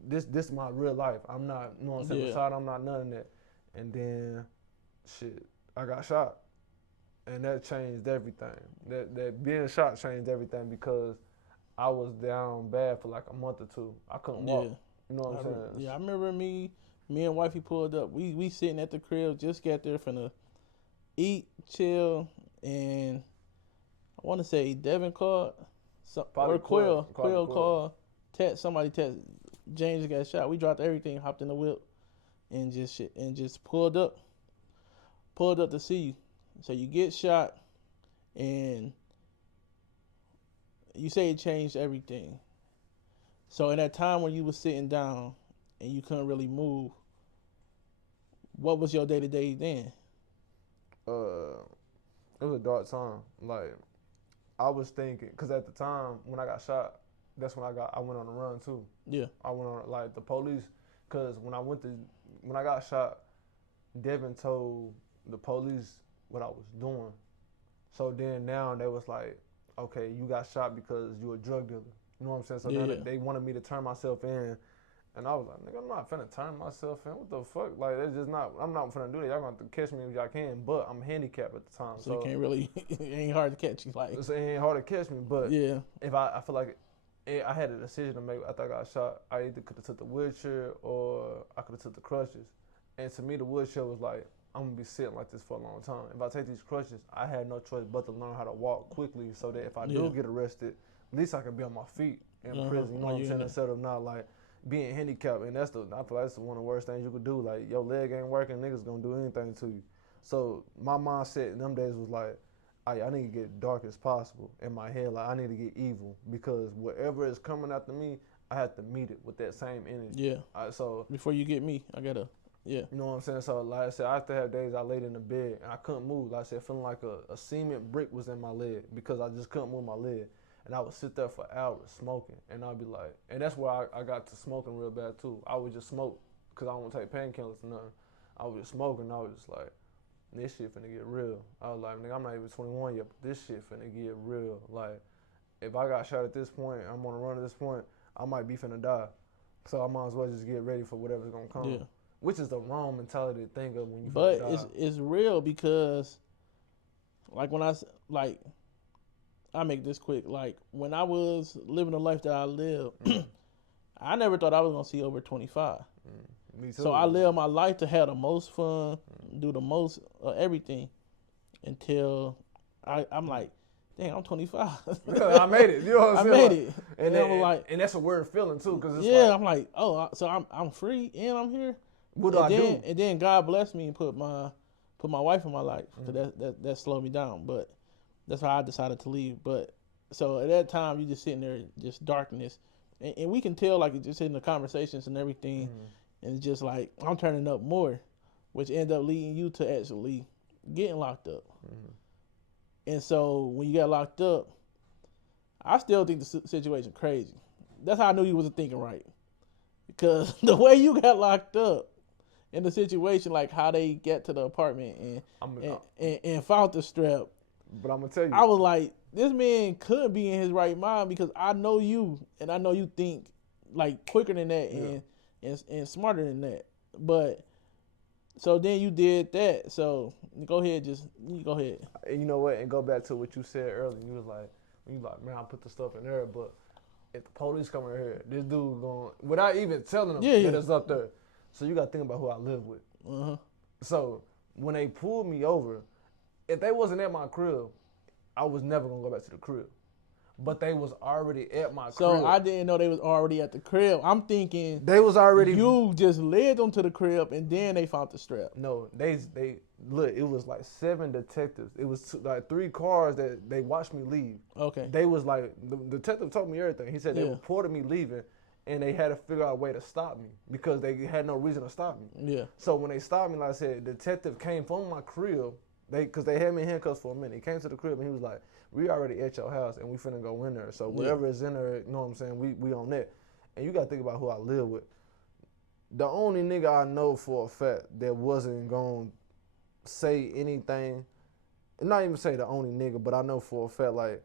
this is my real life. I'm not, you know what I'm saying, beside I'm not none of that. And then, shit, I got shot. And that changed everything. That being shot changed everything because I was down bad for like a month or two. I couldn't walk. You know what I'm saying? Yeah, I remember me and wifey pulled up. We sitting at the crib, just got there finna eat, chill, and I want to say Devin called, or Quill called, somebody text, James got shot. We dropped everything, hopped in the whip, and just pulled up to see you. So you get shot, and you say it changed everything. So in that time when you was sitting down and you couldn't really move, what was your day-to-day then? It was a dark time. Like, I was thinking, because at the time when I got shot, that's when I went on the run too. Yeah. I went on, like, the police, because when I got shot, Devin told the police what I was doing. So then now they was like, okay, you got shot because you a drug dealer. You know what I'm saying? So now they wanted me to turn myself in. And I was like, nigga, I'm not finna turn myself in. What the fuck? Like, that's just not, I'm not finna do that. Y'all gonna have to catch me if y'all can. But I'm handicapped at the time. So you can't really, it ain't hard to catch you. Like, so it ain't hard to catch me. But if I feel like I had a decision to make after I got shot, I either could have took the wheelchair or I could have took the crutches. And to me, the wheelchair was like, I'm gonna be sitting like this for a long time. If I take these crutches, I had no choice but to learn how to walk quickly so that if I do get arrested, at least I can be on my feet in prison. You know what I'm saying? Instead of not like being handicapped. And I feel like that's one of the worst things you could do. Like, your leg ain't working, niggas gonna do anything to you. So my mindset in them days was like, I need to get dark as possible in my head. Like, I need to get evil because whatever is coming after me, I have to meet it with that same energy. Yeah. So before you get me, I gotta. Yeah. You know what I'm saying? So like I said, I used to have days I laid in the bed and I couldn't move. Like I said, feeling like a cement brick was in my leg because I just couldn't move my leg. And I would sit there for hours smoking. And I'd be like, and that's where I got to smoking real bad too. I would just smoke because I don't want to take painkillers or nothing. I was just smoking and I was just like, this shit finna get real. I was like, nigga, I'm not even 21 yet, but this shit finna get real. Like, if I got shot at this point, I'm on a run at this point, I might be finna die. So I might as well just get ready for whatever's gonna come. Yeah. Which is the wrong mentality to think of when you. But it's real because, like when I make this quick. Like when I was living the life that I lived, I never thought I was gonna see over 25. Me too. So I lived my life to have the most fun, do the most everything, until I'm like, dang, I'm 25. I made it. You know what I'm saying? I made it, and I was like, and that's a weird feeling too, because I'm like, oh, so I'm free and I'm here. What do I do? And then God blessed me and put my wife in my life. So that slowed me down. But that's how I decided to leave. But so at that time, you just sitting there, just darkness, and we can tell like it's just in the conversations and everything, and it's just like I'm turning up more, which end up leading you to actually getting locked up. And so when you got locked up, I still think the situation crazy that's how I knew you wasn't thinking right. Because the way you got locked up in the situation, like how they get to the apartment and found the strap. But I'm gonna tell you, I was like, this man could be in his right mind because I know you and I know you think like quicker than that and smarter than that. But so then you did that. So go ahead, you go ahead. And you know what? And go back to what you said earlier. You was like, man, I put the stuff in there, but if the police come in here, this dude going without even telling them that it's up there. So you got to think about who I live with. Uh-huh. So when they pulled me over, if they wasn't at my crib, I was never gonna go back to the crib. But they was already at my crib. So I didn't know they was already at the crib. I'm thinking they was already. You just led them to the crib and then they found the strap. No, they look. It was like 7 detectives. It was like 3 cars that they watched me leave. Okay. They was like the detective told me everything. He said they reported me leaving, and they had to figure out a way to stop me because they had no reason to stop me. Yeah. So when they stopped me, like I said, the detective came from my crib. Because they had me in handcuffs for a minute. He came to the crib and he was like, we already at your house and we finna go in there. So whatever is in there, you know what I'm saying, we on that. And you got to think about who I live with. The only nigga I know for a fact that wasn't going to say anything, and not even say the only nigga, but I know for a fact like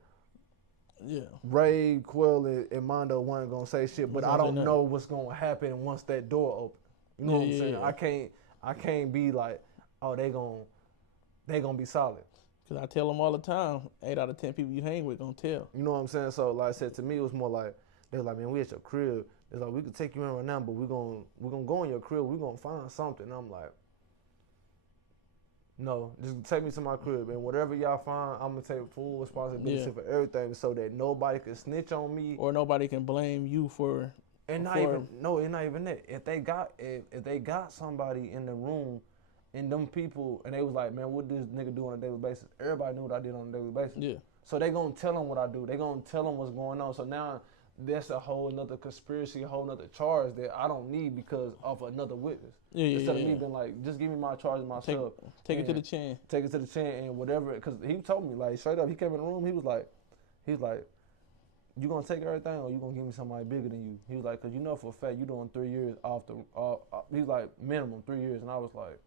Ray, Quill, and Mondo weren't going to say shit, but I don't know what's going to happen once that door opens. You know what I'm saying? I can't be like, oh, they gonna be solid. Cause I tell them all the time, 8 out of 10 people you hang with gonna tell. You know what I'm saying? So like I said, to me it was more like they were like, man, we at your crib. It's like we could take you in right now, but we're gonna go in your crib. We're gonna find something. And I'm like, no, just take me to my crib and whatever y'all find, I'm gonna take full responsibility for everything, so that nobody can snitch on me or nobody can blame you for. And not even that. If they got somebody in the room. And them people, and they was like, man, what does this nigga do on a daily basis? Everybody knew what I did on a daily basis. Yeah. So they gonna tell them what I do. They gonna tell them what's going on. So now that's a whole nother conspiracy, a whole nother charge that I don't need because of another witness. Instead of me being like, just give me my charge myself. Take it to the chin. Take it to the chin and whatever. Because he told me, like, straight up, he came in the room, he was like, you gonna take everything or you gonna give me somebody bigger than you? He was like, because you know for a fact you doing 3 years off the, he's like, minimum 3 years. And I was like,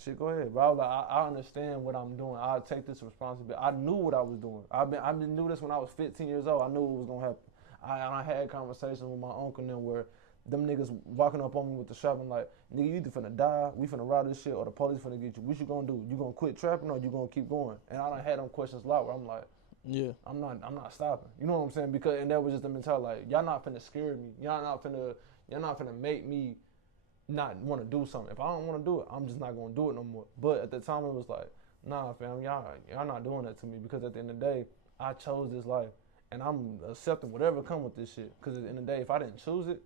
shit, go ahead, bro. I was like, I understand what I'm doing. I'll take this responsibility. I knew what I was doing. I knew this when I was 15 years old. I knew what was gonna happen. I had conversations with my uncle and them where them niggas walking up on me with the strap and like, nigga, you either finna die, we finna rob this shit, or the police finna get you. What you gonna do? You gonna quit trapping or you gonna keep going? And I done had them questions a lot where I'm like, I'm not stopping. You know what I'm saying? Because and that was just the mentality, like, y'all not finna scare me. Y'all not finna make me not want to do something. If I don't want to do it, I'm just not going to do it no more. But at the time, it was like, nah, fam, y'all not doing that to me because at the end of the day, I chose this life, and I'm accepting whatever come with this shit. Because at the end of the day, if I didn't choose it,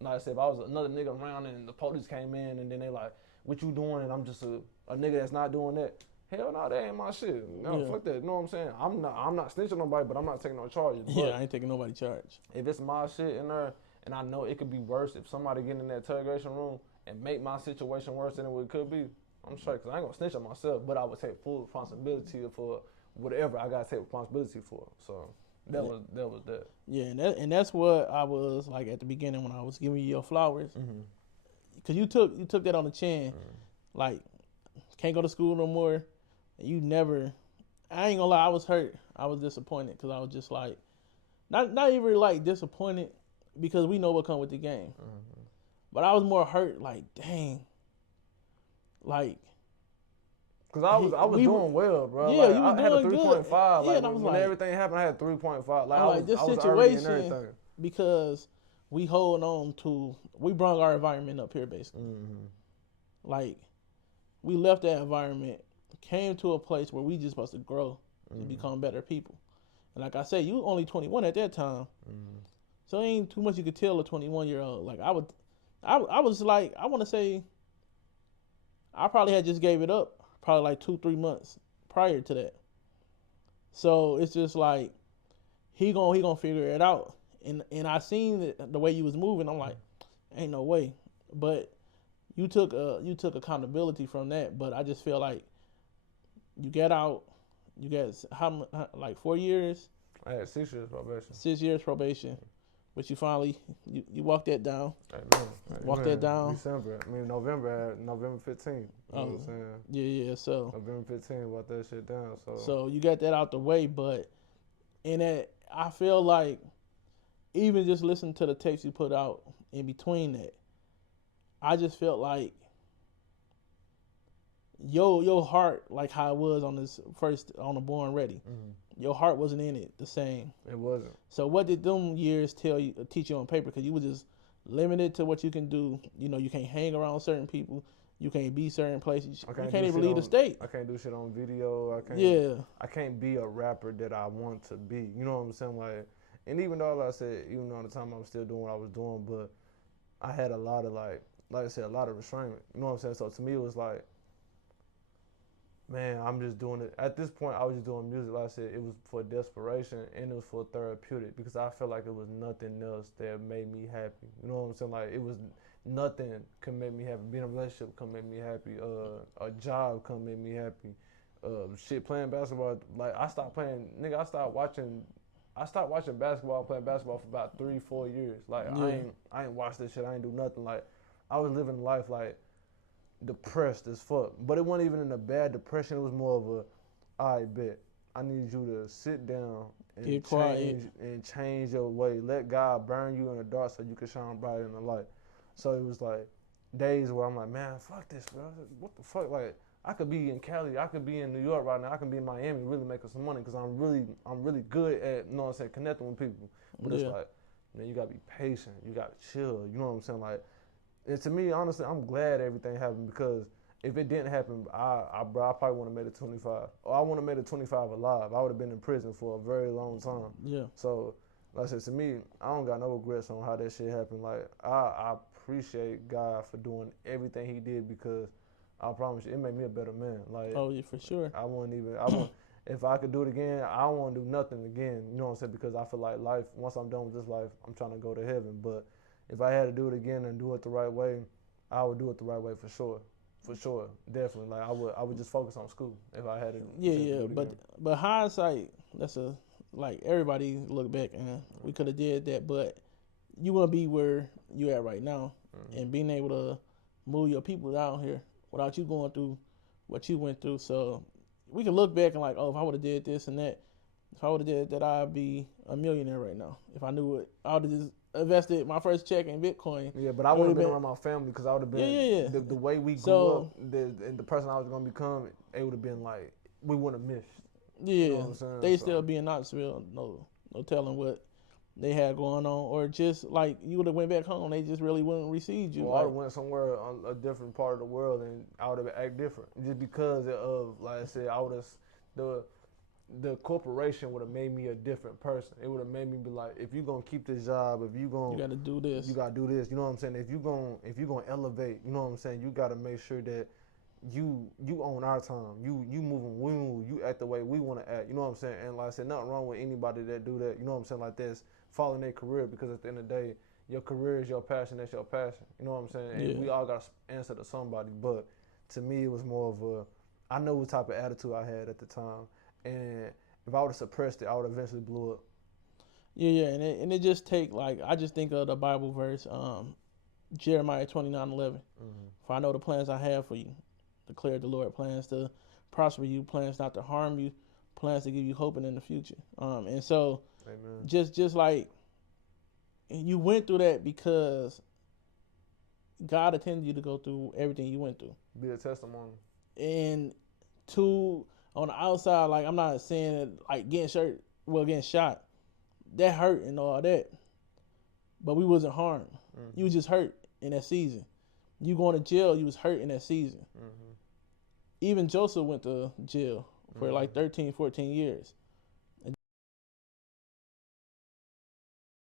like I said, if I was another nigga around and the police came in and then they like, what you doing? And I'm just a nigga that's not doing that. Hell no, that ain't my shit. No, fuck that. You know what I'm saying? I'm not snitching on nobody, but I'm not taking no charges. Yeah, I ain't taking nobody charge. If it's my shit in there, and I know it could be worse if somebody get in that interrogation room and make my situation worse than it could be, I'm straight, because I ain't going to snitch on myself, but I would take full responsibility for whatever I got to take responsibility for. So that was that. Yeah, and that's what I was like at the beginning when I was giving you your flowers. Because you took that on the chin. Like, can't go to school no more. And you never, I ain't going to lie, I was hurt. I was disappointed because I was just like, not even like disappointed, because we know what come with the game. But I was more hurt, like, dang. Like, because I was doing well, bro. Yeah, like, you was I had a doing 3.5. good. Like, and I was when like, everything happened, I had 3.5. Like, I this was already in situation, everything. because we hold on to, we brought our environment up here, basically. Like, we left that environment, came to a place where we just supposed to grow to become better people. And like I said, you only 21 at that time. So ain't too much you could tell a 21-year-old. Like, I was like, I want to say, I probably had just gave it up probably like 2-3 months prior to that. So it's just like, he gonna figure it out. And I seen the way you was moving. I'm like, ain't no way. But you took accountability from that. But I just feel like you get out. You got like 4 years. I had 6 years probation. 6 years probation. but you finally you walked that down. Amen. Walk that down. November 15th. You know what I'm saying? Yeah. So November 15th, walk that shit down. So you got that out the way, but in that, I feel like even just listening to the tapes you put out in between that, I just felt like your heart, like how it was on this first on the Born Ready, your heart wasn't in it the same. It wasn't. So what did them years teach you on paper? Because you were just limited to what you can do. You know, you can't hang around certain people. You can't be certain places. You can't even leave the state. I can't do shit on video. I can't be a rapper that I want to be. You know what I'm saying? Like, and even though, like I said, even though at the time I was still doing what I was doing, but I had a lot of like I said, a lot of restraint. You know what I'm saying? So to me, it was like, man, I'm just doing it. At this point, I was just doing music. Like I said, it was for desperation and it was for therapeutic because I felt like it was nothing else that made me happy. You know what I'm saying? Like, it was nothing can make me happy. Being in a relationship can make me happy. A job can make me happy. Playing basketball. Like, I stopped playing. Nigga, I stopped watching basketball, playing basketball for about 3-4 years. Like, I ain't watched this shit. I ain't do nothing. Like, I was living life like depressed as fuck. But it wasn't even in a bad depression. It was more of a, I bet. I need you to sit down and change your way. Let God burn you in the dark so you can shine bright in the light. So it was like days where I'm like, man, fuck this, bro. What the fuck? Like, I could be in Cali, I could be in New York right now, I could be in Miami really making some money because I'm really good at, you know what I'm saying, connecting with people. But it's like, man, you gotta be patient, you gotta chill, you know what I'm saying? Like, and to me, honestly, I'm glad everything happened because if it didn't happen, I probably wouldn't have made it 25. Or I wouldn't have made it 25 alive. I would have been in prison for a very long time. Yeah. So, like I said, to me, I don't got no regrets on how that shit happened. Like, I appreciate God for doing everything he did because I promise you, it made me a better man. Like, oh yeah, for sure. If I could do it again, I don't want to do nothing again. You know what I'm saying? Because I feel like life, once I'm done with this life, I'm trying to go to heaven. But if I had to do it again and do it the right way, I would do it the right way for sure. For sure, definitely. Like, I would just focus on school if I had to. Yeah. But hindsight, like everybody look back and we could have did that, but you want to be where you at right now and being able to move your people down here without you going through what you went through. So we can look back and like, oh, if I would have did this and that, if I would have did that, I'd be a millionaire right now. If I knew it, I would have just invested my first check in Bitcoin. Yeah, but I would have been around my family because I would have been the way we grew up, and the person I was gonna become, it would have been like we wouldn't have missed. Yeah, you know what I'm saying? They still be in Knoxville. No telling what they had going on, or just like you would have went back home, they just really wouldn't receive you. Well, I would have went somewhere on a different part of the world, and I would have acted different just because of, like I said, I would have the corporation would have made me a different person. It would have made me be like, if you're gonna keep this job, if you gotta do this. You gotta do this. You know what I'm saying? If you gonna elevate, you know what I'm saying? You gotta make sure that you own our time. You moving, you act the way we want to act. You know what I'm saying? And like I said, nothing wrong with anybody that do that. You know what I'm saying? Like this, following their career, because at the end of the day, your career is your passion. That's your passion. You know what I'm saying? And we all got to answer to somebody. But to me, it was more of I know what type of attitude I had at the time. And if I would have suppressed it, I would have eventually blew up. Yeah, and it just take, like, I just think of the Bible verse, Jeremiah 29:11. For I know the plans I have for you, declared the Lord, plans to prosper you, plans not to harm you, plans to give you hope in the future. And so, amen. Just like you went through that because God intended you to go through everything you went through. Be a testimony. And on the outside, like, I'm not saying that, like, getting shot, that hurt and all that, but we wasn't harmed. You was just hurt in that season. You going to jail, you was hurt in that season. Even Joseph went to jail for like 13, 14 years.